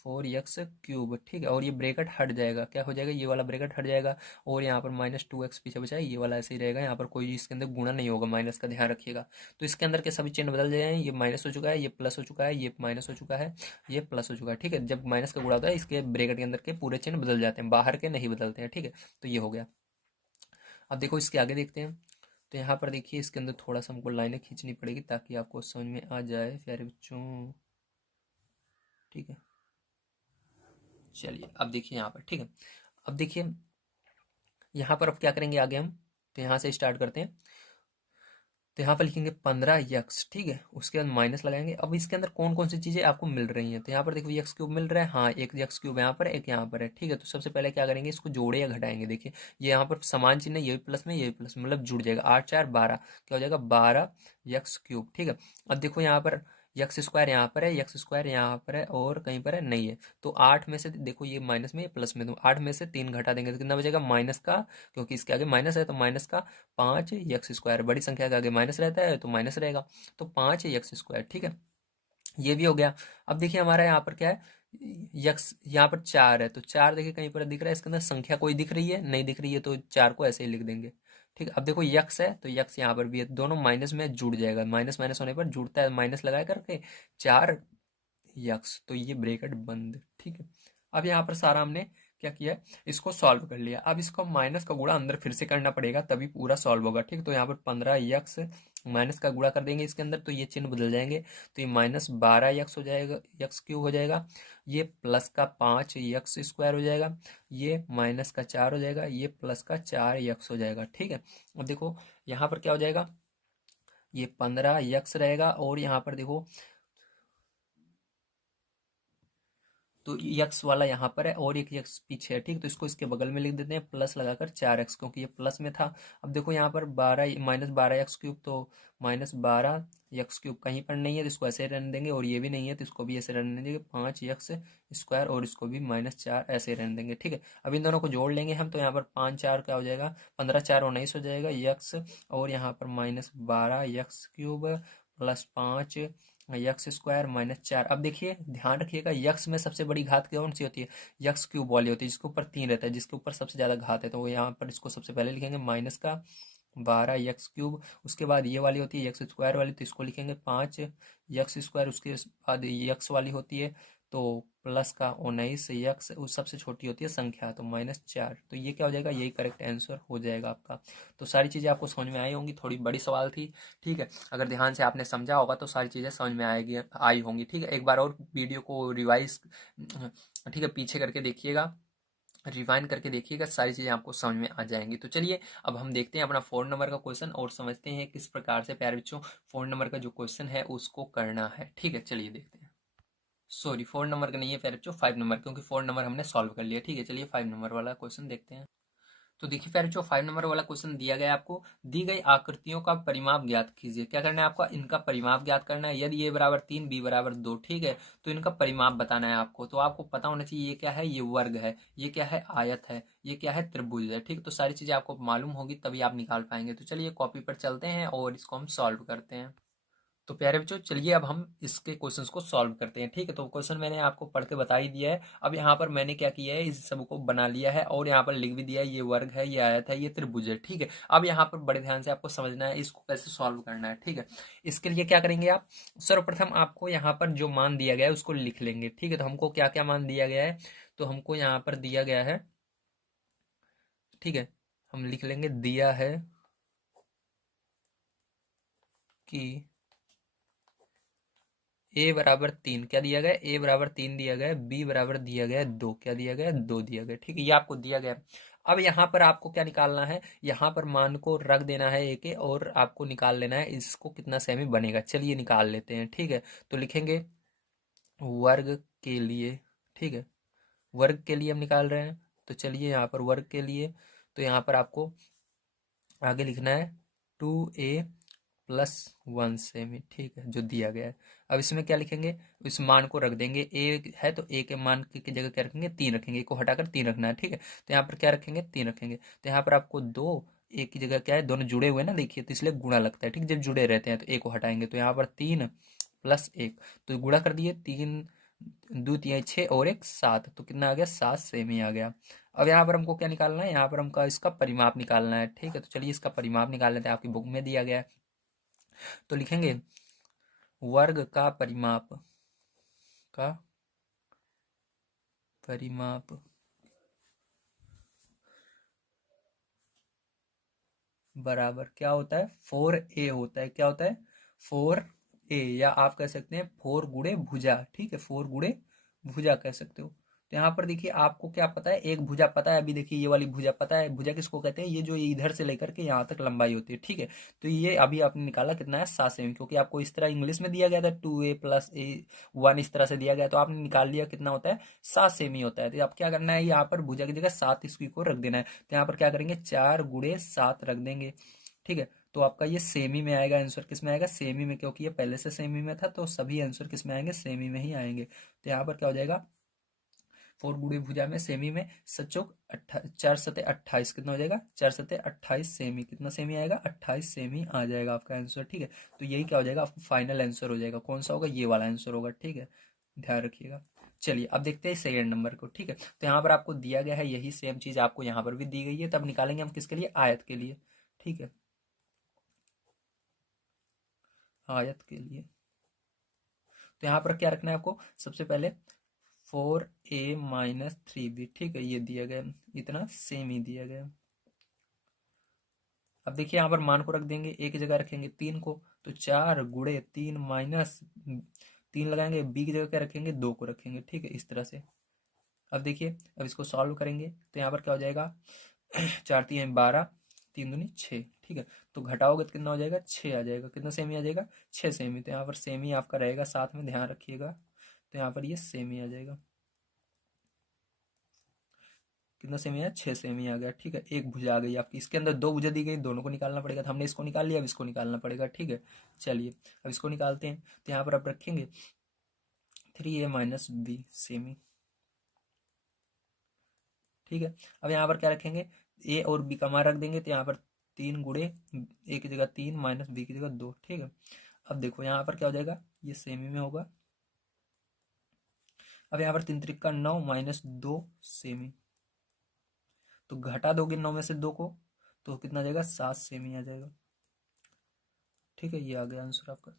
4x³, ठीक है। और ये ब्रैकेट हट जाएगा, क्या हो जाएगा, ये वाला ब्रैकेट हट जाएगा। और यहाँ पर -2x पीछे बचा है, ये वाला ऐसे ही रहेगा, यहाँ पर कोई इसके अंदर गुणा नहीं होगा माइनस का, ध्यान रखिएगा। तो इसके अंदर के सभी चिन्ह बदल जाए, ये माइनस हो चुका है, ये प्लस हो चुका है, ये माइनस हो चुका है, ये प्लस हो चुका है, ठीक है। जब माइनस का गुणा होता है इसके ब्रैकेट के अंदर के पूरे चिन्ह बदल जाते हैं, बाहर के नहीं बदलते हैं, ठीक है। तो ये हो गया। अब देखो इसके आगे देखते हैं। तो यहाँ पर देखिए इसके अंदर थोड़ा सा हमको लाइनें खींचनी पड़ेगी ताकि आपको समझ में आ जाए प्यारे बच्चों, ठीक है। चलिए अब देखिए यहाँ पर, ठीक है। अब देखिए यहाँ पर अब क्या करेंगे आगे हम, तो यहाँ से स्टार्ट करते हैं। तो यहाँ पर लिखेंगे 15x, ठीक है, उसके बाद माइनस लगाएंगे। अब इसके अंदर कौन कौन सी चीज़ें आपको मिल रही हैं, तो यहाँ पर देखो x³ मिल रहा है, हाँ, एक x³ यहाँ पर, एक यहाँ पर है, ठीक है। तो सबसे पहले क्या करेंगे, इसको जोड़े या घटाएंगे। देखिए ये यहाँ पर समान चिन्ह है, ये भी प्लस में ये भी प्लस में, मतलब जुड़ जाएगा, 8 4 12, क्या हो जाएगा, 12x³, ठीक है। अब देखो यहाँ पर x² यहाँ पर है, x² यहाँ पर है और कहीं पर है नहीं है। तो 8 में से देखो ये माइनस में, ये प्लस में, तो 8 में से 3 घटा देंगे तो कितना बचेगा, माइनस का, क्योंकि इसके आगे माइनस है तो माइनस का 5x², बड़ी संख्या के आगे माइनस रहता है तो माइनस रहेगा, तो 5x², ठीक है, ये भी हो गया। अब देखिए हमारा यहाँ पर क्या है, यक्स यहाँ पर 4 है, तो 4 देखिए कहीं पर दिख रहा है, इसके अंदर संख्या कोई दिख रही है, नहीं दिख रही है, तो 4 को ऐसे ही लिख देंगे, ठीक है। अब देखो यक्स है तो यक्स यहाँ पर भी है, दोनों माइनस में जुड़ जाएगा, माइनस माइनस होने पर जुड़ता है, माइनस लगा करके 4x, तो ये ब्रैकेट बंद, ठीक है। अब यहाँ पर सारा हमने क्या किया है, इसको सॉल्व कर लिया। अब इसको माइनस का गुणा अंदर फिर से करना पड़ेगा तभी पूरा सॉल्व होगा, ठीक। तो यहाँ पर 15x माइनस का गुणा कर देंगे इसके अंदर, तो ये चिन्ह बदल जाएंगे, तो ये -12x हो जाएगा, x³ हो जाएगा, ये प्लस का 5x² हो जाएगा, ये माइनस का 4 हो जाएगा, ये प्लस का 4x हो जाएगा, ठीक है। अब देखो यहाँ पर क्या हो जाएगा, ये 15x रहेगा और यहाँ पर देखो तो यक्स वाला यहाँ पर है और एक यक्स पीछे है, ठीक। तो इसको इसके बगल में लिख देते हैं प्लस लगाकर 4x, क्योंकि ये प्लस में था। अब देखो यहाँ पर 12 -12x³, तो -12x³ कहीं पर नहीं है तो इसको ऐसे रहने देंगे, और ये भी नहीं है तो इसको भी ऐसे रहने देंगे, 5x² और इसको भी -4 ऐसे रहने देंगे, ठीक है। अब इन दोनों को जोड़ लेंगे हम, तो यहाँ पर 5 4 क्या हो जाएगा, 15 4 19 हो जाएगा यक्स, और यहाँ पर -12x³ +5 x² -4। अब देखिए ध्यान रखिएगा, यक्स में सबसे बड़ी घात कौन सी होती है, x³ वाली होती है, जिसके ऊपर 3 रहता है, जिसके ऊपर सबसे ज्यादा घात है, तो वो यहाँ पर इसको सबसे पहले लिखेंगे -12x³। उसके बाद ये वाली होती है x² वाली, तो इसको लिखेंगे 5x²। उसके बाद यक्स वाली होती है तो प्लस का 19x, उस सबसे छोटी होती है संख्या, तो -4। तो ये क्या हो जाएगा, यही करेक्ट आंसर हो जाएगा आपका। तो सारी चीज़ें आपको समझ में आई होंगी, थोड़ी बड़ी सवाल थी, ठीक है। अगर ध्यान से आपने समझा होगा तो सारी चीज़ें समझ में आएगी, आई होंगी, ठीक है। एक बार और वीडियो को रिवाइज, ठीक है, पीछे करके देखिएगा, रिवाइंड करके देखिएगा, सारी चीज़ें आपको समझ में आ जाएंगी। तो चलिए अब हम देखते हैं अपना 4 नंबर का क्वेश्चन और समझते हैं किस प्रकार से प्यारे बच्चों 4 नंबर का जो क्वेश्चन है उसको करना है, ठीक है। चलिए देखते हैं। सॉरी 4 नंबर का नहीं है प्यारे बच्चों, 5 नंबर, क्योंकि 4 नंबर हमने सॉल्व कर लिया। ठीक है, चलिए 5 नंबर वाला क्वेश्चन देखते हैं। तो देखिए प्यारे बच्चों 5 नंबर वाला क्वेश्चन दिया गया है आपको, दी गई आकृतियों का परिमाप ज्ञात कीजिए। क्या करना है आपका, इनका परिमाप ज्ञात करना है। यदि ए बराबर 3 बी बराबर 2, ठीक है, तो इनका परिमाप बताना है आपको। तो आपको पता होना चाहिए ये क्या है, ये वर्ग है, ये क्या है, आयत है, ये क्या है, त्रिभुज है। ठीक, तो सारी चीजें आपको मालूम होगी तभी आप निकाल पाएंगे। तो चलिए कॉपी पर चलते हैं और इसको हम सॉल्व करते हैं। तो प्यारे बच्चों चलिए अब हम इसके क्वेश्चंस को सॉल्व करते हैं। ठीक है, तो क्वेश्चन मैंने आपको पढ़ के बता ही दिया है। अब यहाँ पर मैंने क्या किया है, इस सब को बना लिया है और यहाँ पर लिख भी दिया है, ये वर्ग है, ये आयत है, ये त्रिभुज है। ठीक है, अब यहाँ पर बड़े ध्यान से आपको समझना है इसको कैसे सॉल्व करना है। ठीक है, इसके लिए क्या करेंगे आप, सर्वप्रथम आपको यहाँ पर जो मान दिया गया है उसको लिख लेंगे। ठीक है, तो हमको क्या क्या मान दिया गया है, तो हमको यहाँ पर दिया गया है, ठीक है, हम लिख लेंगे, दिया है कि ए बराबर 3 क्या दिया गया, ए बराबर 3 दिया गया, बी बराबर दिया गया 2, क्या दिया गया 2 दिया गया। ठीक है, ये आपको दिया गया। अब यहाँ पर आपको क्या निकालना है, यहाँ पर मान को रख देना है एक और आपको निकाल लेना है इसको कितना सेमी बनेगा। चलिए निकाल लेते हैं। ठीक है, तो लिखेंगे वर्ग के लिए, ठीक है, वर्ग के लिए हम निकाल रहे हैं। तो चलिए यहाँ पर वर्ग के लिए, तो यहाँ पर आपको आगे लिखना है 2a+1 सेमी, ठीक है, जो दिया गया है। अब इसमें क्या लिखेंगे, इस मान को रख देंगे, ए है तो ए के मान की जगह क्या रखेंगे, 3 रखेंगे, ए को हटाकर 3 रखना है। ठीक है, तो यहाँ पर क्या रखेंगे, 3 रखेंगे। तो यहाँ पर आपको 2 ए की जगह क्या है, दोनों जुड़े हुए ना, देखिए, तो इसलिए गुणा लगता है। ठीक, जब जुड़े रहते हैं तो ए को हटाएंगे, तो यहाँ पर 3+1, तो गुणा कर दिए, 3 2 3 6 और 1 7, तो कितना आ गया, 7 सेमी आ गया। अब यहाँ पर हमको क्या निकालना है, यहाँ पर हमको इसका परिमाप निकालना है। ठीक है, तो चलिए इसका परिमाप निकाल लेते हैं, आपकी बुक में दिया गया है। तो लिखेंगे वर्ग का परिमाप बराबर क्या होता है, 4a होता है। क्या होता है, 4a, या आप कह सकते हैं 4 गुणे भुजा। ठीक है, 4 गुणे भुजा कह सकते हो। तो यहाँ पर देखिए आपको क्या पता है, एक भुजा पता है, अभी देखिए ये वाली भुजा पता है। भुजा किसको कहते हैं, ये जो इधर से लेकर के यहाँ तक लंबाई होती है। ठीक है, तो ये अभी आपने निकाला कितना है, 7 सेमी, क्योंकि आपको इस तरह इंग्लिश में दिया गया था 2a+1 इस तरह से दिया गया, तो आपने निकाल लिया कितना होता है, 7 सेमी होता है। तो आप क्या करना है, यहाँ पर भुजा की जगह 7 इसकी को रख देना है। तो यहाँ पर क्या करेंगे, 4 × 7 रख देंगे। ठीक है, तो आपका ये सेमी में आएगा, आंसर किस में आएगा, सेमी में, क्योंकि ये पहले से सेमी में था, तो सभी आंसर किस में आएंगे, सेमी में ही आएंगे। तो यहाँ पर क्या हो जाएगा, 4 गुणे भुजा में सेमी में, सचोक 4×7=28, कितना हो जाएगा, 4×7=28 सेमी, कितना सेमी आएगा, 28 सेमी आ जाएगा आपका आंसर। ठीक है, तो यही क्या हो जाएगा, आपका फाइनल आंसर हो जाएगा। कौन सा होगा, ये वाला आंसर होगा। ठीक है, ध्यान रखिएगा। चलिए अब देखते हैं सेकंड नंबर को। ठीक है, तो यहाँ पर आपको दिया गया है, यही सेम चीज आपको यहाँ पर भी दी गई है। तब निकालेंगे हम किसके लिए, आयत के लिए। ठीक है, आयत के लिए, तो यहाँ पर क्या रखना है आपको, सबसे पहले 4a-3b, ठीक है, ये दिया गया, इतना सेम ही दिया गया। अब देखिए यहाँ पर मान को रख देंगे, एक जगह रखेंगे 3 को, तो 4 × 3 - 3 लगाएंगे, बी की जगह क्या रखेंगे, 2 को रखेंगे। ठीक है, इस तरह से। अब देखिए, अब इसको सॉल्व करेंगे तो यहाँ पर क्या हो जाएगा, 4×3 = 12, 3×2 = 6। ठीक है, तो घटाओगे तो कितना हो जाएगा, 6 आ जाएगा। कितना सेमी आ जाएगा, 6 सेमी। तो यहाँ पर सेमी आपका रहेगा, साथ में ध्यान रखिएगा। तो यहाँ पर ये सेमी आ जाएगा, कितना सेमी है, 6 सेमी आ गया। ठीक है, एक भुजा आ गई आपकी, इसके अंदर 2 भुजा दी गई, दोनों को निकालना पड़ेगा। तो हमने इसको निकाल लिया, अब इसको निकालना पड़ेगा। ठीक है, चलिए अब इसको निकालते हैं। तो यहाँ पर आप रखेंगे 3a - b सेमी। ठीक है, अब यहाँ पर क्या रखेंगे, ए और बी का मान रख देंगे। तो यहाँ पर 3 गुणे, ए की जगह 3 - बी की जगह 2। ठीक है, अब देखो यहाँ पर क्या हो जाएगा, ये सेमी में होगा। अब यहाँ पर 3×3 = 9 -2 सेमी, तो घटा दोगे 9 में से 2 को, तो कितना आ जाएगा, 7 सेमी आ जाएगा। ठीक है, ये आ गया आंसर आपका।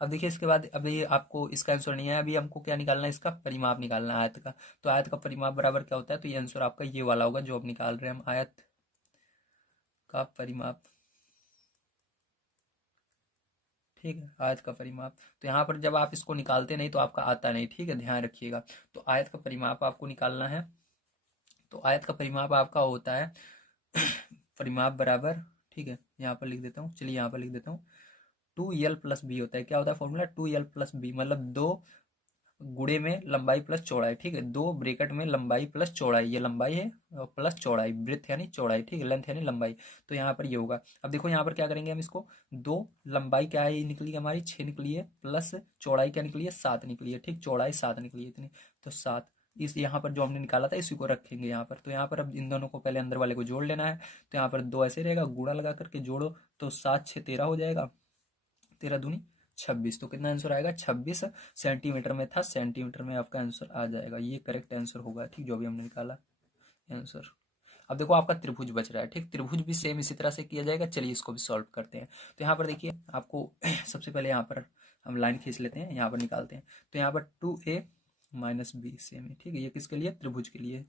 अब देखिए इसके बाद, अब ये आपको इसका आंसर नहीं है, अभी हमको क्या निकालना है, इसका परिमाप निकालना है आयत का। तो आयत का परिमाप बराबर क्या होता है, तो ये आंसर आपका ये वाला होगा जो अब निकाल रहे हैं हम, आयत का परिमाप। ठीक है, आयत का परिमाप। तो यहाँ पर जब आप इसको निकालते नहीं तो आपका आता नहीं। ठीक है, ध्यान रखिएगा। तो आयत का परिमाप आपको निकालना है। तो आयत का परिमाप आपका होता है परिमाप बराबर, ठीक है, यहाँ पर लिख देता हूँ, चलिए यहाँ पर लिख देता हूँ, 2l + b होता है। क्या होता है फॉर्मूला, 2l + b, मतलब 2 गुणे में लंबाई प्लस चौड़ाई, ठीक है, 2 ब्रैकेट में लंबाई प्लस चौड़ाई, ये लंबाई है और प्लस चौड़ाई, ब्रेथ यानी चौड़ाई, ठीक है, लेंथ यानी लंबाई। तो यहाँ पर ये होगा। अब देखो यहाँ पर क्या करेंगे हम इसको, 2 लंबाई क्या है निकली है हमारी 6 निकली है, प्लस चौड़ाई क्या निकली है 7 निकली है, ठीक, चौड़ाई 7 निकली है इतनी, तो 7 इस यहाँ पर जो हमने निकाला था इसी को रखेंगे यहाँ पर। तो यहाँ पर अब इन दोनों को पहले अंदर वाले को जोड़ लेना है। तो यहाँ पर 2 ऐसे रहेगा, गुणा लगा करके जोड़ो तो 7 6 13 हो जाएगा, 13 दूनी 26। तो कितना आंसर आएगा 26 सेंटीमीटर में था, सेंटीमीटर में आपका आंसर आ जाएगा, ये करेक्ट आंसर होगा, ठीक, जो भी हमने निकाला आंसर। अब देखो आपका त्रिभुज बच रहा है, ठीक, त्रिभुज भी सेम इसी तरह से किया जाएगा। चलिए इसको भी सॉल्व करते हैं। तो यहाँ पर देखिए आपको सबसे पहले यहाँ पर हम लाइन खींच लेते हैं, यहाँ पर निकालते हैं। तो यहाँ पर 2a माइनस बी सेम है, ठीक है, ये किसके लिए, त्रिभुज के लिए।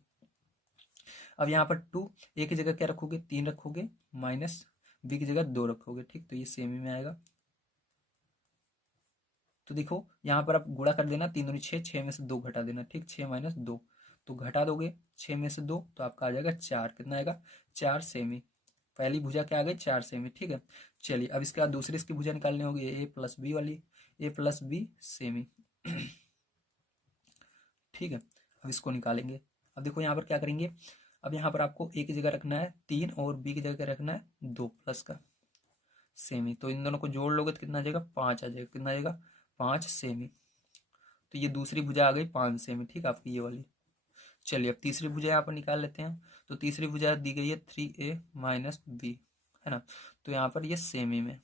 अब यहाँ पर 2 ए की जगह क्या रखोगे 3 रखोगे, माइनस बी की जगह 2 रखोगे, ठीक, तो ये सेम ही में आएगा। तो देखो यहाँ पर आप गुणा कर देना, 3 दूनी 6, 6 में से 2 घटा देना, ठीक, 6 माइनस 2, तो घटा दोगे 6 में से 2 तो आपका आ जाएगा 4, कितना आएगा 4 सेमी। पहली भुजा क्या आ गई 4 सेमी, ठीक है। चलिए अब इसके बाद दूसरी इसकी भुजा निकालनी होगी, ए प्लस बी वाली, ए प्लस बी सेमी ठीक है। अब इसको निकालेंगे। अब देखो यहाँ पर क्या करेंगे, अब यहाँ पर आपको ए की जगह रखना है 3 और बी की जगह क्या रखना है 2 प्लस का सेमी। तो इन दोनों को जोड़ लोगे तो कितना आ जाएगा 5 आ जाएगा, कितना आएगा 5 सेमी। तो ये दूसरी भुजा आ गई 5 सेमी, ठीक है, आपकी ये वाली। चलिए अब तीसरी भुजा यहाँ पर निकाल लेते हैं। तो तीसरी भुजा दी गई है 3a माइनस बी, है ना। तो यहाँ पर ये सेमी में,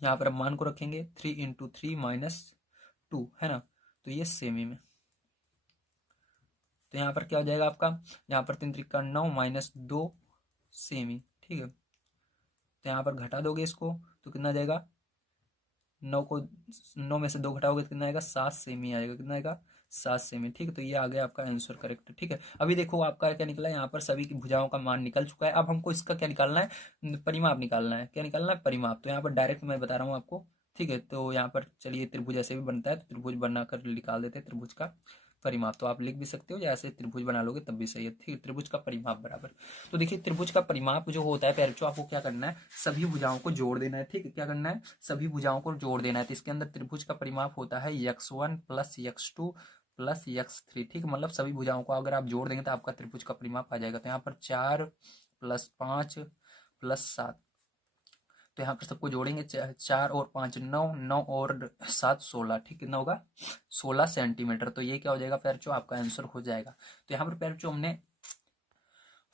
यहाँ पर हम मान को रखेंगे 3 इंटू 3 माइनस 2, है ना, तो ये सेमी में। तो यहाँ पर क्या हो जाएगा आपका, यहाँ पर 3 त्रिका 9 माइनस 2 सेमी, ठीक है। तो यहाँ पर घटा दोगे इसको तो कितना आ जाएगा, 9 को 9 में से 2 घटाओगे तो कितना आएगा 7 सेमी आएगा, कितना आएगा 7 सेमी, ठीक है। तो ये आ गया आपका आंसर करेक्ट, ठीक है। अभी देखो आपका क्या निकला, यहाँ पर सभी की भुजाओं का मान निकल चुका है। अब हमको इसका क्या निकालना है, परिमाप निकालना है। क्या निकालना है, परिमाप। तो यहाँ पर डायरेक्ट मैं बता रहा हूँ आपको, ठीक है। तो यहाँ पर चलिए त्रिभुज ऐसे भी बनता है, तो त्रिभुज बनाकर निकाल देते हैं त्रिभुज का परिमाप। तो आप लिख भी सकते हो या ऐसे त्रिभुज बना लोगे तब भी सही है, ठीक है। त्रिभुज का परिमाप बराबर, तो देखिए त्रिभुज का परिमाप जो होता है पैरचो, आपको क्या करना है, सभी भुजाओं को जोड़ देना है, ठीक है। क्या करना है, सभी भुजाओं को जोड़ देना है। तो इसके अंदर त्रिभुज का परिमाप होता है x1 plus x2 plus x3, ठीक है। मतलब सभी भुजाओं को अगर आप जोड़ देंगे तो आपका त्रिभुज का परिमाप आ जाएगा। तो यहाँ पर 4 प्लस 5 प्लस 7, तो यहाँ पर सबको जोड़ेंगे, 4 और 5 9, 9 और 7 16, ठीक, कितना होगा 16 सेंटीमीटर। तो ये क्या हो जाएगा पैरचो, आपका आंसर हो जाएगा। तो यहाँ पर पैरचो हमने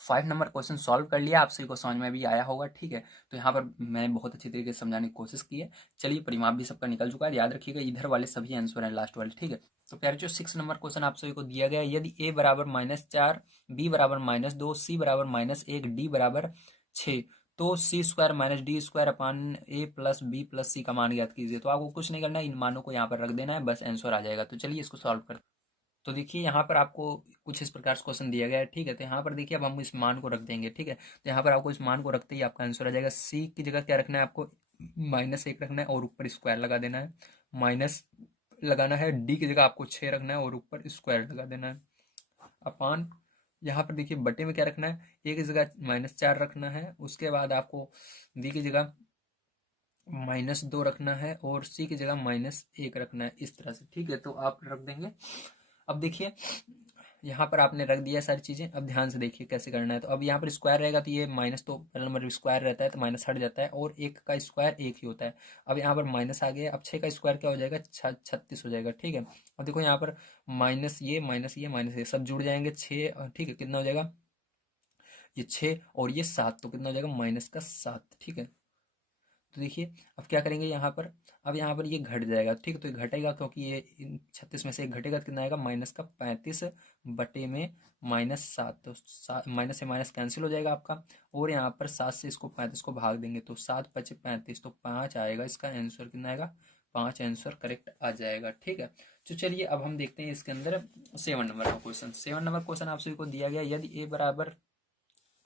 5 नंबर क्वेश्चन सॉल्व कर लिया, आप सभी को समझ में भी आया होगा, ठीक है। तो यहाँ पर मैंने बहुत अच्छी तरीके से समझाने की कोशिश की है। चलिए परिमाप भी सबका निकल चुका है, याद रखिएगा इधर वाले सभी आंसर हैं लास्ट वाले, ठीक है। तो पैरचो 6 नंबर क्वेश्चन आप सभी को दिया गया, यदि a बराबर -4, b बराबर -2, c बराबर -1, d बराबर 6, तो C square minus D square upon A plus B plus C का मान ज्ञात कीजिए। तो आपको कुछ नहीं करना है, इन मानों को यहाँ पर रख देना है, बस आंसर आ जाएगा। तो चलिए इसको सॉल्व करते हैं। तो देखिए यहाँ पर आपको कुछ इस प्रकार से क्वेश्चन दिया गया है, ठीक है। तो यहाँ पर देखिए अब हम इस मान को रख देंगे, ठीक है। तो यहाँ पर आपको इस मान को रखते ही आपका आंसर आ जाएगा। सी की जगह क्या रखना है आपको, -1 रखना है और ऊपर स्क्वायर लगा देना है, माइनस लगाना है। डी की जगह आपको 6 रखना है और ऊपर स्क्वायर लगा देना है, अपान यहाँ पर देखिए बटे में क्या रखना है, ए की जगह -4 रखना है, उसके बाद आपको बी की जगह -2 रखना है और सी की जगह -1 रखना है, इस तरह से, ठीक है। तो आप रख देंगे। अब देखिए यहाँ पर आपने रख दिया सारी चीजें, अब ध्यान से देखिए कैसे करना है। तो अब यहाँ पर स्क्वायर रहेगा तो ये माइनस, तो पहला नंबर स्क्वायर रहता है तो माइनस हट जाता है और 1 का स्क्वायर 1 ही होता है। अब यहाँ पर माइनस आ गया, अब 6 का स्क्वायर क्या हो जाएगा 36 हो जाएगा, ठीक है। अब देखो यहाँ पर माइनस ये माइनस ये माइनस ये सब जुड़ जाएंगे 6, ठीक है, कितना हो जाएगा ये 6 और ये 7, तो कितना हो जाएगा -7, ठीक है। तो देखिए अब क्या करेंगे यहाँ पर, अब यहाँ पर ये घट जाएगा, ठीक है। तो ये घटेगा क्योंकि ये 36 में से एक घटेगा तो कितना आएगा -35 बटे में -7, तो माइनस से माइनस कैंसिल हो जाएगा आपका। और यहाँ पर 7 से इसको 35 को भाग देंगे तो 7 5 35, तो 5 आएगा इसका आंसर, कितना आएगा 5 आंसर करेक्ट आ जाएगा, ठीक है। तो चलिए अब हम देखते हैं इसके अंदर 7 नंबर का क्वेश्चन। 7 नंबर क्वेश्चन आप सभी को दिया गया, यदि ए बराबर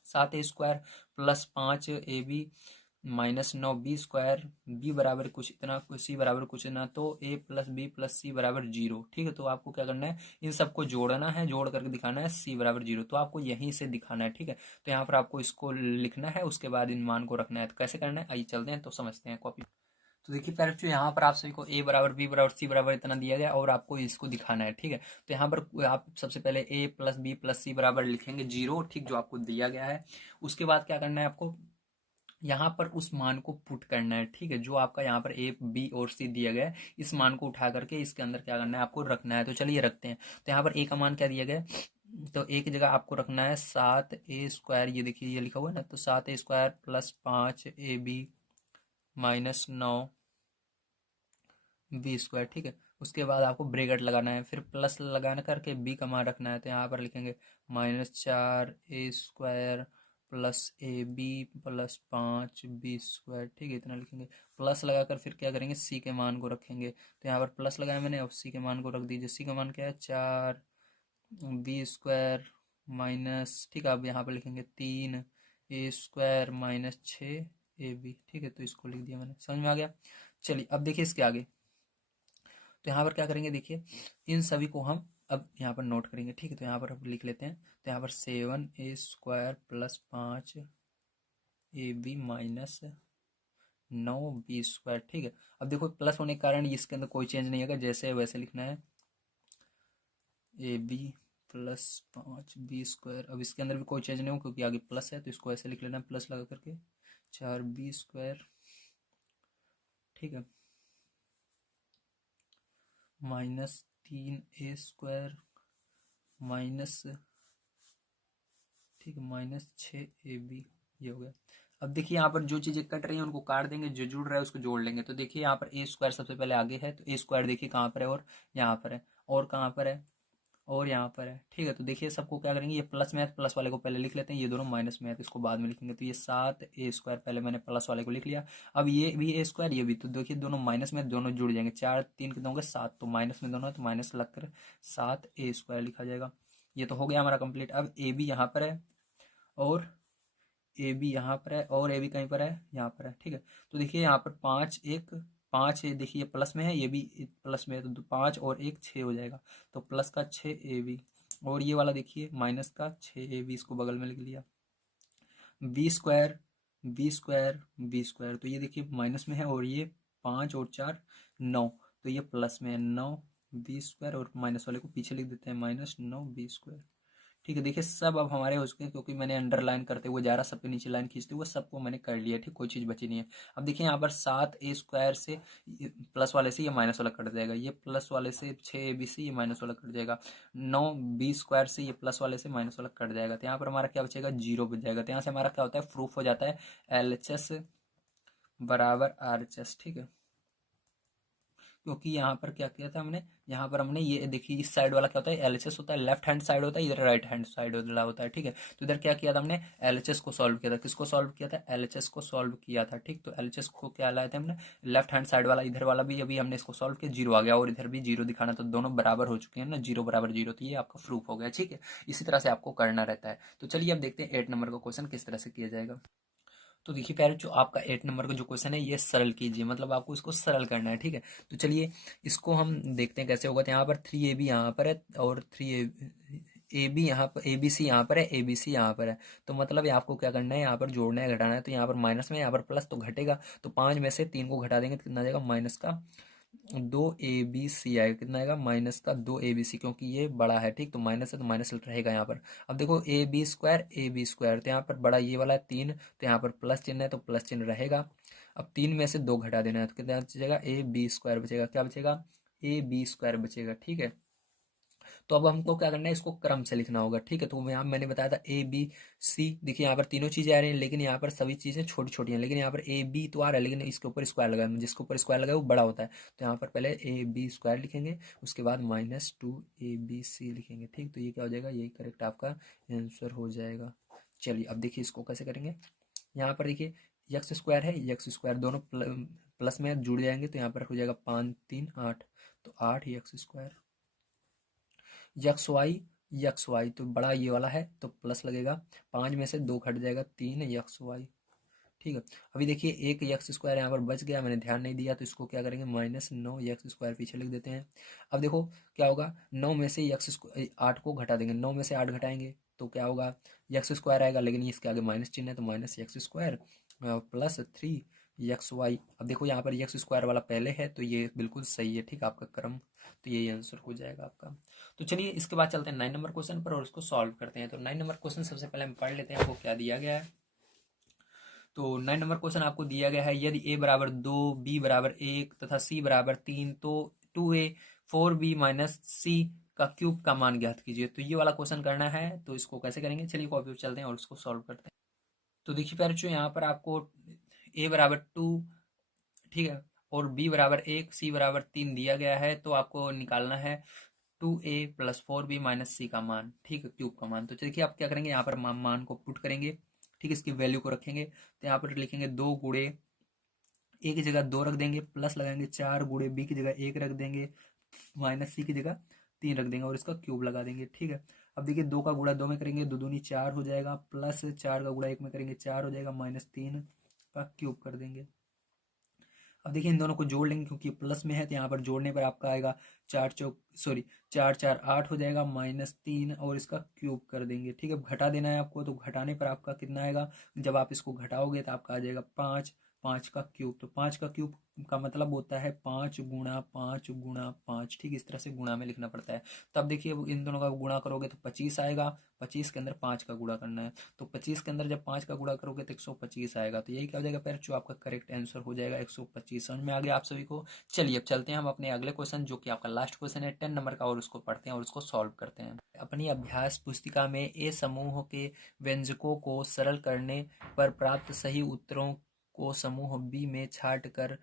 7a square plus 5ab -9 B square, B बराबर कुछ इतना, सी बराबर कुछ इतना, तो A plus B plus C बराबर 0, ठीक है। तो आपको क्या करना है, इन सबको जोड़ना है, जोड़ करके दिखाना है सी बराबर 0, तो आपको यहीं से दिखाना है, ठीक है। तो यहाँ पर आपको इसको लिखना है, उसके बाद इन मान को रखना है। तो कैसे करना है आइए चलते हैं तो समझते हैं। कॉपी तो देखिए पहले जो यहाँ पर आप सभी को a बराबर b बराबर c बराबर इतना दिया गया और आपको इसको दिखाना है, ठीक है। तो यहाँ पर आप सबसे पहले a plus B plus C बराबर लिखेंगे 0, ठीक, जो आपको दिया गया है। उसके बाद क्या करना है आपको, यहाँ पर उस मान को पुट करना है, ठीक है, जो आपका यहाँ पर ए बी और सी दिया गया है। इस मान को उठा करके इसके अंदर क्या करना है आपको रखना है। तो चलिए रखते हैं। तो यहाँ पर ए का मान क्या दिया गया है, तो ए की जगह आपको रखना है 7a² ये देखिए ये लिखा हुआ है ना, तो 7a² plus 5ab minus 9b², ठीक है। उसके बाद आपको ब्रेकेट लगाना है, फिर प्लस लगाना करके बी का मान रखना है। तो यहाँ पर लिखेंगे -4a² plus ab plus 5b², ठीक है, इतना लिखेंगे। प्लस लगाकर फिर क्या करेंगे, सी के मान को रखेंगे। तो यहाँ पर प्लस लगाया मैंने, अब सी के मान को रख दीजिए। सी का मान क्या है 4b² माइनस, ठीक है, अब यहाँ पर लिखेंगे 3a² माइनस 6ab, ठीक है। तो इसको लिख दिया मैंने, समझ में आ गया। चलिए अब देखिए इसके आगे। तो यहाँ पर क्या करेंगे, देखिए इन सभी को हम अब यहाँ पर नोट करेंगे, ठीक है। तो यहाँ पर हम लिख लेते हैं। तो यहाँ पर 7a² plus 5ab minus 9b², ठीक है। अब देखो प्लस होने के कारण इसके अंदर कोई चेंज नहीं होगा, जैसे है वैसे लिखना है ab प्लस 5b²। अब इसके अंदर भी कोई चेंज नहीं हो क्योंकि आगे प्लस है, तो इसको ऐसे लिख लेना है प्लस लगा करके 4b², ठीक है, माइनस 3a² माइनस, ठीक है, माइनस 6ab, ये हो गया। अब देखिए यहाँ पर जो चीज़ें कट रही हैं उनको काट देंगे, जो जुड़ रहा है उसको जोड़ लेंगे। तो देखिए यहाँ पर a² सबसे पहले आगे है, तो a² देखिए कहाँ पर है, और यहाँ पर है, और कहाँ पर है, और यहाँ पर है, ठीक है। तो देखिए सबको क्या करेंगे, ये प्लस में है, प्लस वाले को पहले लिख लेते हैं, ये दोनों माइनस में है तो इसको बाद में लिखेंगे। तो ये 7a² पहले मैंने प्लस वाले को लिख लिया। अब ये भी a², ये भी, तो देखिए दोनों माइनस में, दोनों जुड़ जाएंगे। 4 3 कितने होंगे 7, तो माइनस में दोनों है तो माइनस लग कर 7a² लिखा जाएगा। ये तो हो गया हमारा कंप्लीट। अब ए बी यहाँ पर है, और ए बी यहाँ पर है, और ए बी कहीं पर है, यहाँ पर है, ठीक है। तो देखिए यहाँ पर 5 है, देखिए ये प्लस में है, ये भी प्लस में है, तो 5 और 1 6 हो जाएगा। तो प्लस का 6ab, और ये वाला देखिए माइनस का 6ab, इसको बगल में लिख लिया। b², तो ये देखिए माइनस में है, और ये 5 और 4 9, तो ये प्लस में है 9b², और माइनस वाले को पीछे लिख देते हैं -9b², ठीक है। देखिए सब अब हमारे हो चुके हैं, क्योंकि मैंने अंडरलाइन करते हुए जा रहा, सबके नीचे लाइन खींचते हुए सबको मैंने कर लिया, ठीक, कोई चीज़ बची नहीं है। अब देखिए यहाँ पर 7a² से प्लस वाले से ये माइनस वाला कट जाएगा, ये प्लस वाले से 6ab से ये माइनस वाला कट जाएगा, 9b² से ये प्लस वाले से माइनस वाला कट जाएगा। तो यहाँ पर हमारा क्या बचेगा, 0 बच जाएगा। तो यहाँ से हमारा क्या होता है, प्रूफ हो जाता है LHS बराबर RHS, ठीक है। क्योंकि यहाँ पर क्या किया था हमने, यहाँ पर हमने ये देखिए इस साइड वाला क्या होता है, एलएचएस होता है, लेफ्ट हैंड साइड होता है, इधर राइट हैंड साइड वाला होता है, ठीक है। तो इधर क्या किया था हमने, एलएचएस को सॉल्व किया था। किसको सॉल्व किया था, एलएचएस को सॉल्व किया था, ठीक। तो एलएचएस को क्या लाए थे हमने, लेफ्ट हैंड साइड वाला, इधर वाला भी अभी हमने इसको सॉल्व किया, 0 आ गया, और इधर भी 0 दिखाना, तो दोनों बराबर हो चुके हैं ना, 0 बराबर 0, तो ये आपका प्रूफ हो गया, ठीक है। इसी तरह से आपको करना रहता है। तो चलिए अब देखते हैं 8 नंबर का क्वेश्चन किस तरह से किया जाएगा। तो देखिए पहले जो आपका 8 नंबर का जो क्वेश्चन है ये सरल कीजिए, मतलब आपको इसको सरल करना है, ठीक है। तो चलिए इसको हम देखते हैं कैसे होगा। तो यहाँ पर 3ab यहाँ पर है, और 3ab यहाँ पर, abc यहाँ पर है, abc यहाँ पर है। तो मतलब ये आपको क्या करना है, यहाँ पर जोड़ना है घटाना है। तो यहाँ पर माइनस में, यहाँ पर प्लस, तो घटेगा। तो 5 में से 3 को घटा देंगे तो कितना आ जाएगा, माइनस का 2abc आएगा। कितना आएगा, माइनस का 2abc, क्योंकि ये बड़ा है, ठीक। तो माइनस है तो माइनस रहेगा यहाँ पर। अब देखो ab², तो यहाँ पर बड़ा ये वाला है 3, तो यहाँ पर प्लस चिन्ह है तो प्लस चिन्ह रहेगा। अब 3 में से 2 घटा देना है तो कितना बचेगा, ab² बचेगा। क्या बचेगा, ab² बचेगा, ठीक है। तो अब हमको क्या करना है, इसको क्रम से लिखना होगा, ठीक है। तो यहाँ मैंने बताया था ABC, देखिए यहाँ पर तीनों चीज़ें आ रही हैं, लेकिन यहाँ पर सभी चीज़ें छोटी छोटी हैं, लेकिन यहाँ पर AB तो आ रहा है, लेकिन इसके ऊपर स्क्वायर लगा है, जिसके ऊपर स्क्वायर लगा है वो बड़ा होता है। तो यहाँ पर पहले AB² लिखेंगे, उसके बाद -2abc लिखेंगे, ठीक। तो ये क्या हो जाएगा, यही करेक्ट आपका आंसर हो जाएगा। चलिए अब देखिए इसको कैसे करेंगे। यहाँ पर देखिए x² है, x² दोनों प्लस में जुड़ जाएंगे, तो यहाँ पर हो जाएगा 5 3 8, तो 8x²। एक्स वाई तो बड़ा ये वाला है तो प्लस लगेगा, 5 में से 2 घट जाएगा, 3xy, ठीक है। अभी देखिए एक x² यहाँ पर बच गया, मैंने ध्यान नहीं दिया, तो इसको क्या करेंगे, -9x² पीछे लिख देते हैं। अब देखो क्या होगा, 9 में से 8 को घटा देंगे, 9 में से 8 घटाएंगे तो क्या होगा, x² आएगा, लेकिन इसके आगे माइनस चिन्ह है तो -x² प्लस 3 यक्स वाई। अब देखो यहाँ पर यक्स स्क्वायर वाला पहले है तो ये बिल्कुल सही है, ठीक है, आपका क्रम, तो यही आंसर हो जाएगा आपका। तो चलिए इसके बाद चलते हैं 9 नंबर क्वेश्चन पर और उसको सॉल्व करते हैं। तो 9 नंबर क्वेश्चन सबसे पहले हम पढ़ लेते हैं, आपको क्या दिया गया है। तो 9 नंबर क्वेश्चन आपको दिया गया है, यदि ए बराबर 2, बी बराबर 1 तथा सी बराबर 3 तो 2a 4b माइनस सी का क्यूब का मान ज्ञात कीजिए। तो ये वाला क्वेश्चन करना है, तो इसको कैसे करेंगे, चलिए कॉपी पर चलते हैं और उसको सॉल्व करते हैं। तो देखिए प्यारे बच्चों, यहाँ पर आपको ए बराबर 2, ठीक है, और बी बराबर 1, सी बराबर 3 दिया गया है, तो आपको निकालना है 2a प्लस 4b माइनस सी का मान, ठीक है, क्यूब का मान। तो देखिए आप क्या करेंगे, यहाँ पर मान को पुट करेंगे, ठीक है, इसकी वैल्यू को रखेंगे, तो यहाँ पर लिखेंगे 2 गुणे ए की जगह 2 रख देंगे, प्लस लगाएंगे 4 गुणे बी की जगह 1 रख देंगे, माइनस सी की जगह 3 रख देंगे और इसका क्यूब लगा देंगे, ठीक है। अब देखिए 2 का गुणा 2 में करेंगे, 2 दूनी 4 हो जाएगा, प्लस 4 का गुणा 1 में करेंगे 4 हो जाएगा, माइनस 3 का क्यूब कर देंगे। अब देखिए इन दोनों को जोड़ लेंगे क्योंकि प्लस में है, तो यहाँ पर जोड़ने पर आपका आएगा 4 4 8 हो जाएगा, माइनस 3 और इसका क्यूब कर देंगे, ठीक है। घटा देना है आपको, तो घटाने पर आपका कितना आएगा, जब आप इसको घटाओगे तो आपका आ जाएगा 5, 5 का क्यूब। तो 5 का क्यूब का मतलब होता है 5 गुणा 5 गुणा 5, ठीक, इस तरह से गुणा में लिखना पड़ता है। तब देखिए इन दोनों का गुणा करोगे तो 25 आएगा, 25 के अंदर 5 का गुणा करना है, तो 25 के अंदर जब 5 का गुणा करोगे तो 125 आएगा। तो यही क्या हो जाएगा पैर, जो आपका करेक्ट आंसर हो जाएगा 125। समझ में आ गया आप सभी को। चलिए अब चलते हैं हम अपने अगले क्वेश्चन, जो कि आपका लास्ट क्वेश्चन है 10 नंबर का, और उसको पढ़ते हैं और उसको सॉल्व करते हैं। अपनी अभ्यास पुस्तिका में ए समूह के व्यंजकों को सरल करने पर प्राप्त सही उत्तरों को समूह बी में छाट कर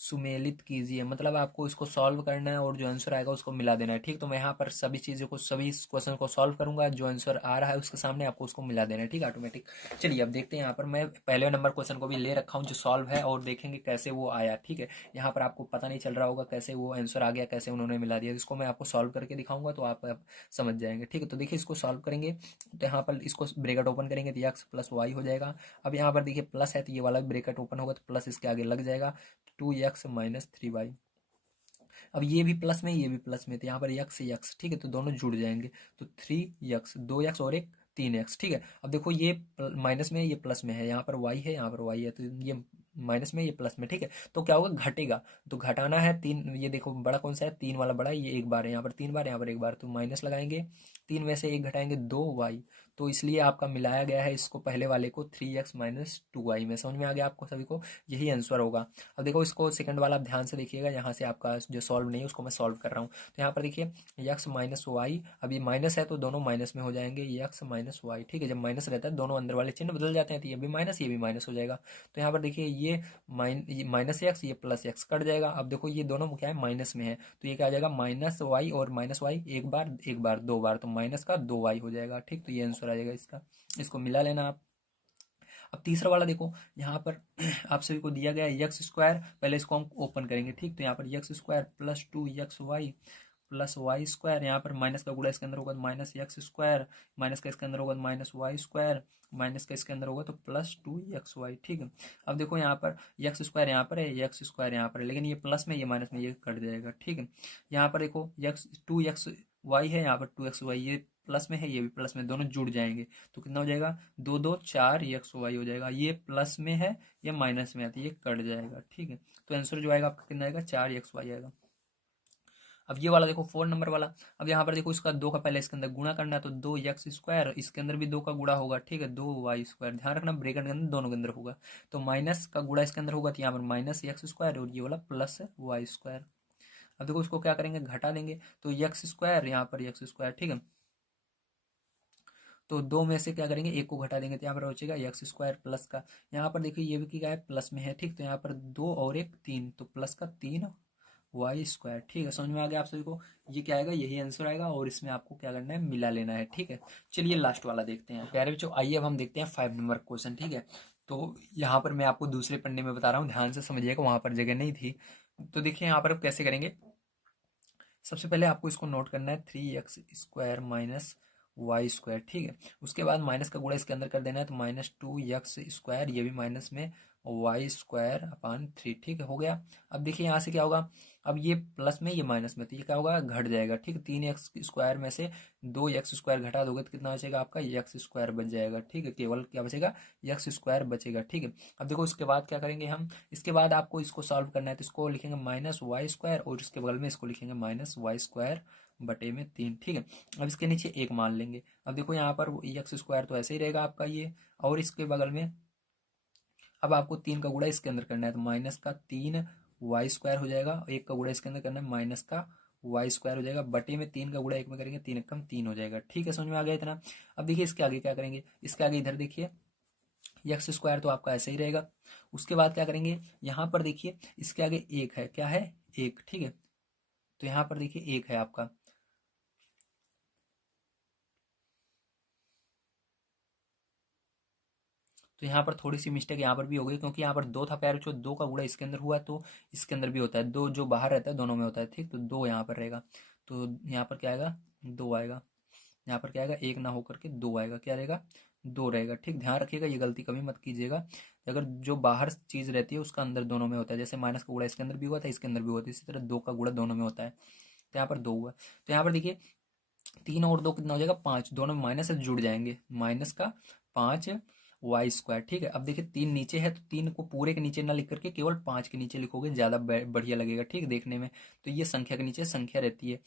सुमेलित कीजिए। मतलब आपको इसको सॉल्व करना है और जो आंसर आएगा उसको मिला देना है, ठीक। तो मैं यहाँ पर सभी चीज़ों को, सभी क्वेश्चन को सॉल्व करूंगा, जो आंसर आ रहा है उसके सामने आपको उसको मिला देना है, ठीक, ऑटोमेटिक। चलिए अब देखते हैं, यहाँ पर मैं पहले नंबर क्वेश्चन को भी ले रखा हूँ जो सॉल्व है, और देखेंगे कैसे वो आया, ठीक है। यहाँ पर आपको पता नहीं चल रहा होगा कैसे वो आंसर आ गया, कैसे उन्होंने मिला दिया, इसको मैं आपको सॉल्व करके दिखाऊंगा तो आप समझ जाएंगे, ठीक है। तो देखिए इसको सॉल्व करेंगे, तो यहाँ पर इसको ब्रेकेट ओपन करेंगे तो एक्स प्लस वाई हो जाएगा। अब यहाँ पर देखिए प्लस है तो ये वाला ब्रेकेट ओपन होगा तो प्लस इसके आगे लग जाएगा, 2x माइनस 3y। अब ये भी प्लस में, ये भी प्लस में, तो यहाँ पर यक्स यक्स, ठीक है, तो दोनों जुड़ जाएंगे, तो 3x, 2x और एक 3x, ठीक है। अब देखो ये माइनस में है, ये प्लस में है, यहाँ पर y है, यहाँ पर y है, तो ये माइनस में, ये प्लस में, ठीक है। तो क्या होगा, घटेगा, तो घटाना है 3, ये देखो बड़ा कौन सा है, 3 वाला बड़ा है, ये एक बार है, यहाँ पर 3 बार, यहाँ पर एक बार, तो माइनस लगाएंगे, 3 में से 1 घटाएंगे 2y, तो इसलिए आपका मिलाया गया है इसको पहले वाले को 3x माइनस 2y में। समझ में आ गया आपको सभी को, यही आंसर होगा। अब देखो इसको सेकंड वाला आप ध्यान से देखिएगा, यहाँ से आपका जो सॉल्व नहीं है उसको मैं सॉल्व कर रहा हूँ। तो यहाँ पर देखिए यक्स माइनस वाई, अब ये माइनस है तो दोनों माइनस में हो जाएंगे, यक्स माइनस वाई, ठीक है। जब माइनस रहता है दोनों अंदर वाले चिन्ह बदल जाते हैं, तो ये भी माइनस, ये भी माइनस हो जाएगा। तो यहाँ पर देखिए ये माइनस एक्स, ये प्लस एक्स कट जाएगा। अब देखो ये दोनों क्या है, माइनस में है, तो ये क्या आ जाएगा, माइनस वाई और माइनस वाई, एक बार एक बार दो बार, तो माइनस का 2y हो जाएगा, ठीक। तो ये आंसर आ जाएगा इसका, इसको मिला लेना आप। अब तीसरा वाला देखो, यहाँ पर आप सभी को दिया गया है यक्स स्क्वायर, पहले इसको हम ओपन करेंगे, ठीक। तो यहाँ पर x square plus 2xy plus y square, यहाँ पर माइनस का गुणा इसके अंदर होगा तो माइनस एक्स स्क्वायर, माइनस का इसके अंदर होगा तो माइनस वाई स्क्वायर, माइनस का इसके अंदर होगा तो प्लस 2xy, ठीक है। अब देखो यहाँ पर यक्स स्क्वायर यहाँ पर है, यक्स स्क्वायर यहाँ पर है, लेकिन ये प्लस में, ये माइनस में, ये कट जाएगा, ठीक है। यहाँ पर देखो यक्स 2xy है, यहाँ पर 2xy, ये प्लस में है, ये भी प्लस में, दोनों जुड़ जाएंगे, तो कितना हो जाएगा, 2 2 4 एक्स वाई हो जाएगा। ये प्लस में है, ये माइनस में है, तो ये कट जाएगा, ठीक है। तो आंसर जो आएगा आपका कितना आएगा, 4xy आएगा। अब ये वाला देखो 4 नंबर वाला, अब यहाँ पर देखो इसका 2 का पहले इसके अंदर गुणा करना है, तो 2x स्क्वायर, इसके अंदर भी 2 का गुणा होगा, ठीक है, 2y स्क्वायर, ध्यान रखना ब्रैकेट के अंदर दोनों के अंदर होगा, तो माइनस का गुणा इसके अंदर होगा, तो यहाँ पर माइनस एक्स स्क्वायर और ये वाला प्लस वाई स्क्वायर। अब देखो इसको क्या करेंगे, घटा देंगे, तो एक्स स्क्वायर, यहाँ पर एक्स स्क्वायर, ठीक है, तो 2 में से क्या करेंगे, एक को घटा देंगे, तो यहाँ पर बचेगा एक्स स्क्वायर प्लस का, यहाँ पर देखिए ये भी क्या है, प्लस में है, ठीक। तो यहाँ पर 2 और एक 3, तो प्लस का 3 वाई स्क्वायर, ठीक है। समझ में आ गया आप सभी को, ये क्या आएगा, यही आंसर आएगा, और इसमें आपको क्या करना है, मिला लेना है, ठीक है। चलिए लास्ट वाला देखते हैं प्यारे बच्चों, आइए अब हम देखते हैं 5 नंबर क्वेश्चन, ठीक है। तो यहाँ पर मैं आपको दूसरे पन्ने में बता रहा हूँ, ध्यान से समझिएगा, वहां पर जगह नहीं थी। तो देखिए यहाँ पर अब कैसे करेंगे, सबसे पहले आपको इसको नोट करना है, 3x square minus Y square, ठीक है। उसके बाद माइनस का गुणा इसके अंदर कर देना है, तो माइनस 2x स्क्वायर, ये भी माइनस में, वाई स्क्वायर अपान 3, ठीक है, हो गया। अब देखिए यहाँ से क्या होगा, अब ये प्लस में ये माइनस में, तो ये क्या होगा, घट जाएगा। ठीक, 3x² में से 2x² घटा दोगे तो कितना बचेगा आपका, x² बच जाएगा। ठीक है, केवल क्या बचेगा, x² बचेगा। ठीक है, अब देखो इसके बाद क्या करेंगे हम, इसके बाद आपको इसको सॉल्व करना है, तो इसको लिखेंगे -y² और इसके बगल में इसको लिखेंगे -y² बटे में 3। ठीक है, अब इसके नीचे 1 मान लेंगे। अब देखो यहाँ पर x² तो ऐसे ही रहेगा आपका ये, और इसके बगल में अब आपको 3 का गुणा इसके अंदर करना है, तो -3y² हो जाएगा, 1 का गुणा इसके अंदर करना है, -y² हो जाएगा, बटे में 3 का गुणा 1 में करेंगे, 3 एकम 3 हो जाएगा। ठीक है, समझ में आ गया इतना। अब देखिए इसके आगे क्या करेंगे, इसके आगे इधर देखिए x² तो आपका ऐसे ही रहेगा। उसके बाद क्या करेंगे, यहाँ पर देखिए इसके आगे 1 है, क्या है, 1। ठीक है, तो यहाँ पर देखिए 1 है आपका, तो यहाँ पर थोड़ी सी मिस्टेक यहाँ पर भी हो गई, क्योंकि यहाँ पर 2 था पैर, जो 2 का गुणा इसके अंदर हुआ तो इसके अंदर भी होता है, 2 जो बाहर रहता है दोनों में होता है। ठीक, तो 2 यहाँ पर रहेगा, तो यहाँ पर क्या आएगा, 2 आएगा। यहाँ पर क्या आएगा, 1 ना होकर के 2 आएगा, क्या रहेगा, 2 रहेगा। ठीक, ध्यान रखिएगा, ये गलती कभी मत कीजिएगा। अगर जो बाहर चीज रहती है उसका अंदर दोनों में होता है, जैसे माइनस का गुणा इसके अंदर भी हुआ था, इसके अंदर भी हुआ था, इसी तरह 2 का गुणा दोनों में होता है, तो यहाँ पर 2 हुआ। तो यहाँ पर देखिए 3 और 2 कितना हो जाएगा, 5, दोनों माइनस से जुड़ जाएंगे, -5y²। ठीक है, अब देखिए 3 नीचे है, तो 3 को पूरे के नीचे ना लिख करके केवल 5 के नीचे लिखोगे, ज़्यादा बढ़िया लगेगा। ठीक, देखने में, तो ये संख्या के नीचे संख्या रहती है,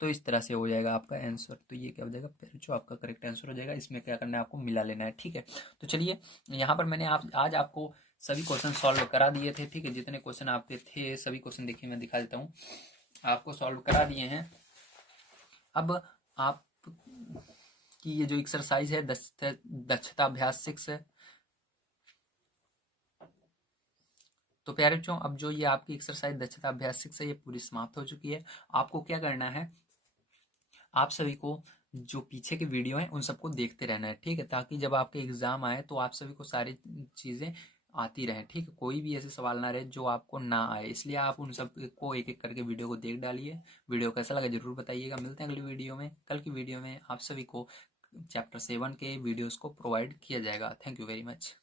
तो इस तरह से हो जाएगा आपका आंसर। तो ये क्या हो जाएगा, जो आपका करेक्ट आंसर हो जाएगा। इसमें क्या करना है, आपको मिला लेना है। ठीक है, तो चलिए यहाँ पर मैंने आज आपको सभी क्वेश्चन सॉल्व करा दिए थे। ठीक है, जितने क्वेश्चन आपके थे सभी क्वेश्चन देखिए मैं दिखा देता हूँ, आपको सॉल्व करा दिए हैं। अब आप की ये जो एक्सरसाइज है दक्षता अभ्यास 6 है, तो प्यारे बच्चों अब जो ये आपकी एक्सरसाइज दक्षता अभ्यास 6 है ये पूरी समाप्त हो चुकी है। आपको क्या करना है, आप सभी को जो पीछे के वीडियो हैं उन सबको देखते रहना है। ठीक है, ताकि जब आपके एग्जाम आए तो आप सभी को सारी चीजें आती रहें। ठीक है, कोई भी ऐसे सवाल ना रहे जो आपको ना आए, इसलिए आप उन सब को एक एक करके वीडियो को देख डालिए। वीडियो कैसा लगा जरूर बताइएगा। मिलते हैं अगली वीडियो में। कल की वीडियो में आप सभी को चैप्टर 7 के वीडियोस को प्रोवाइड किया जाएगा। Thank you very much.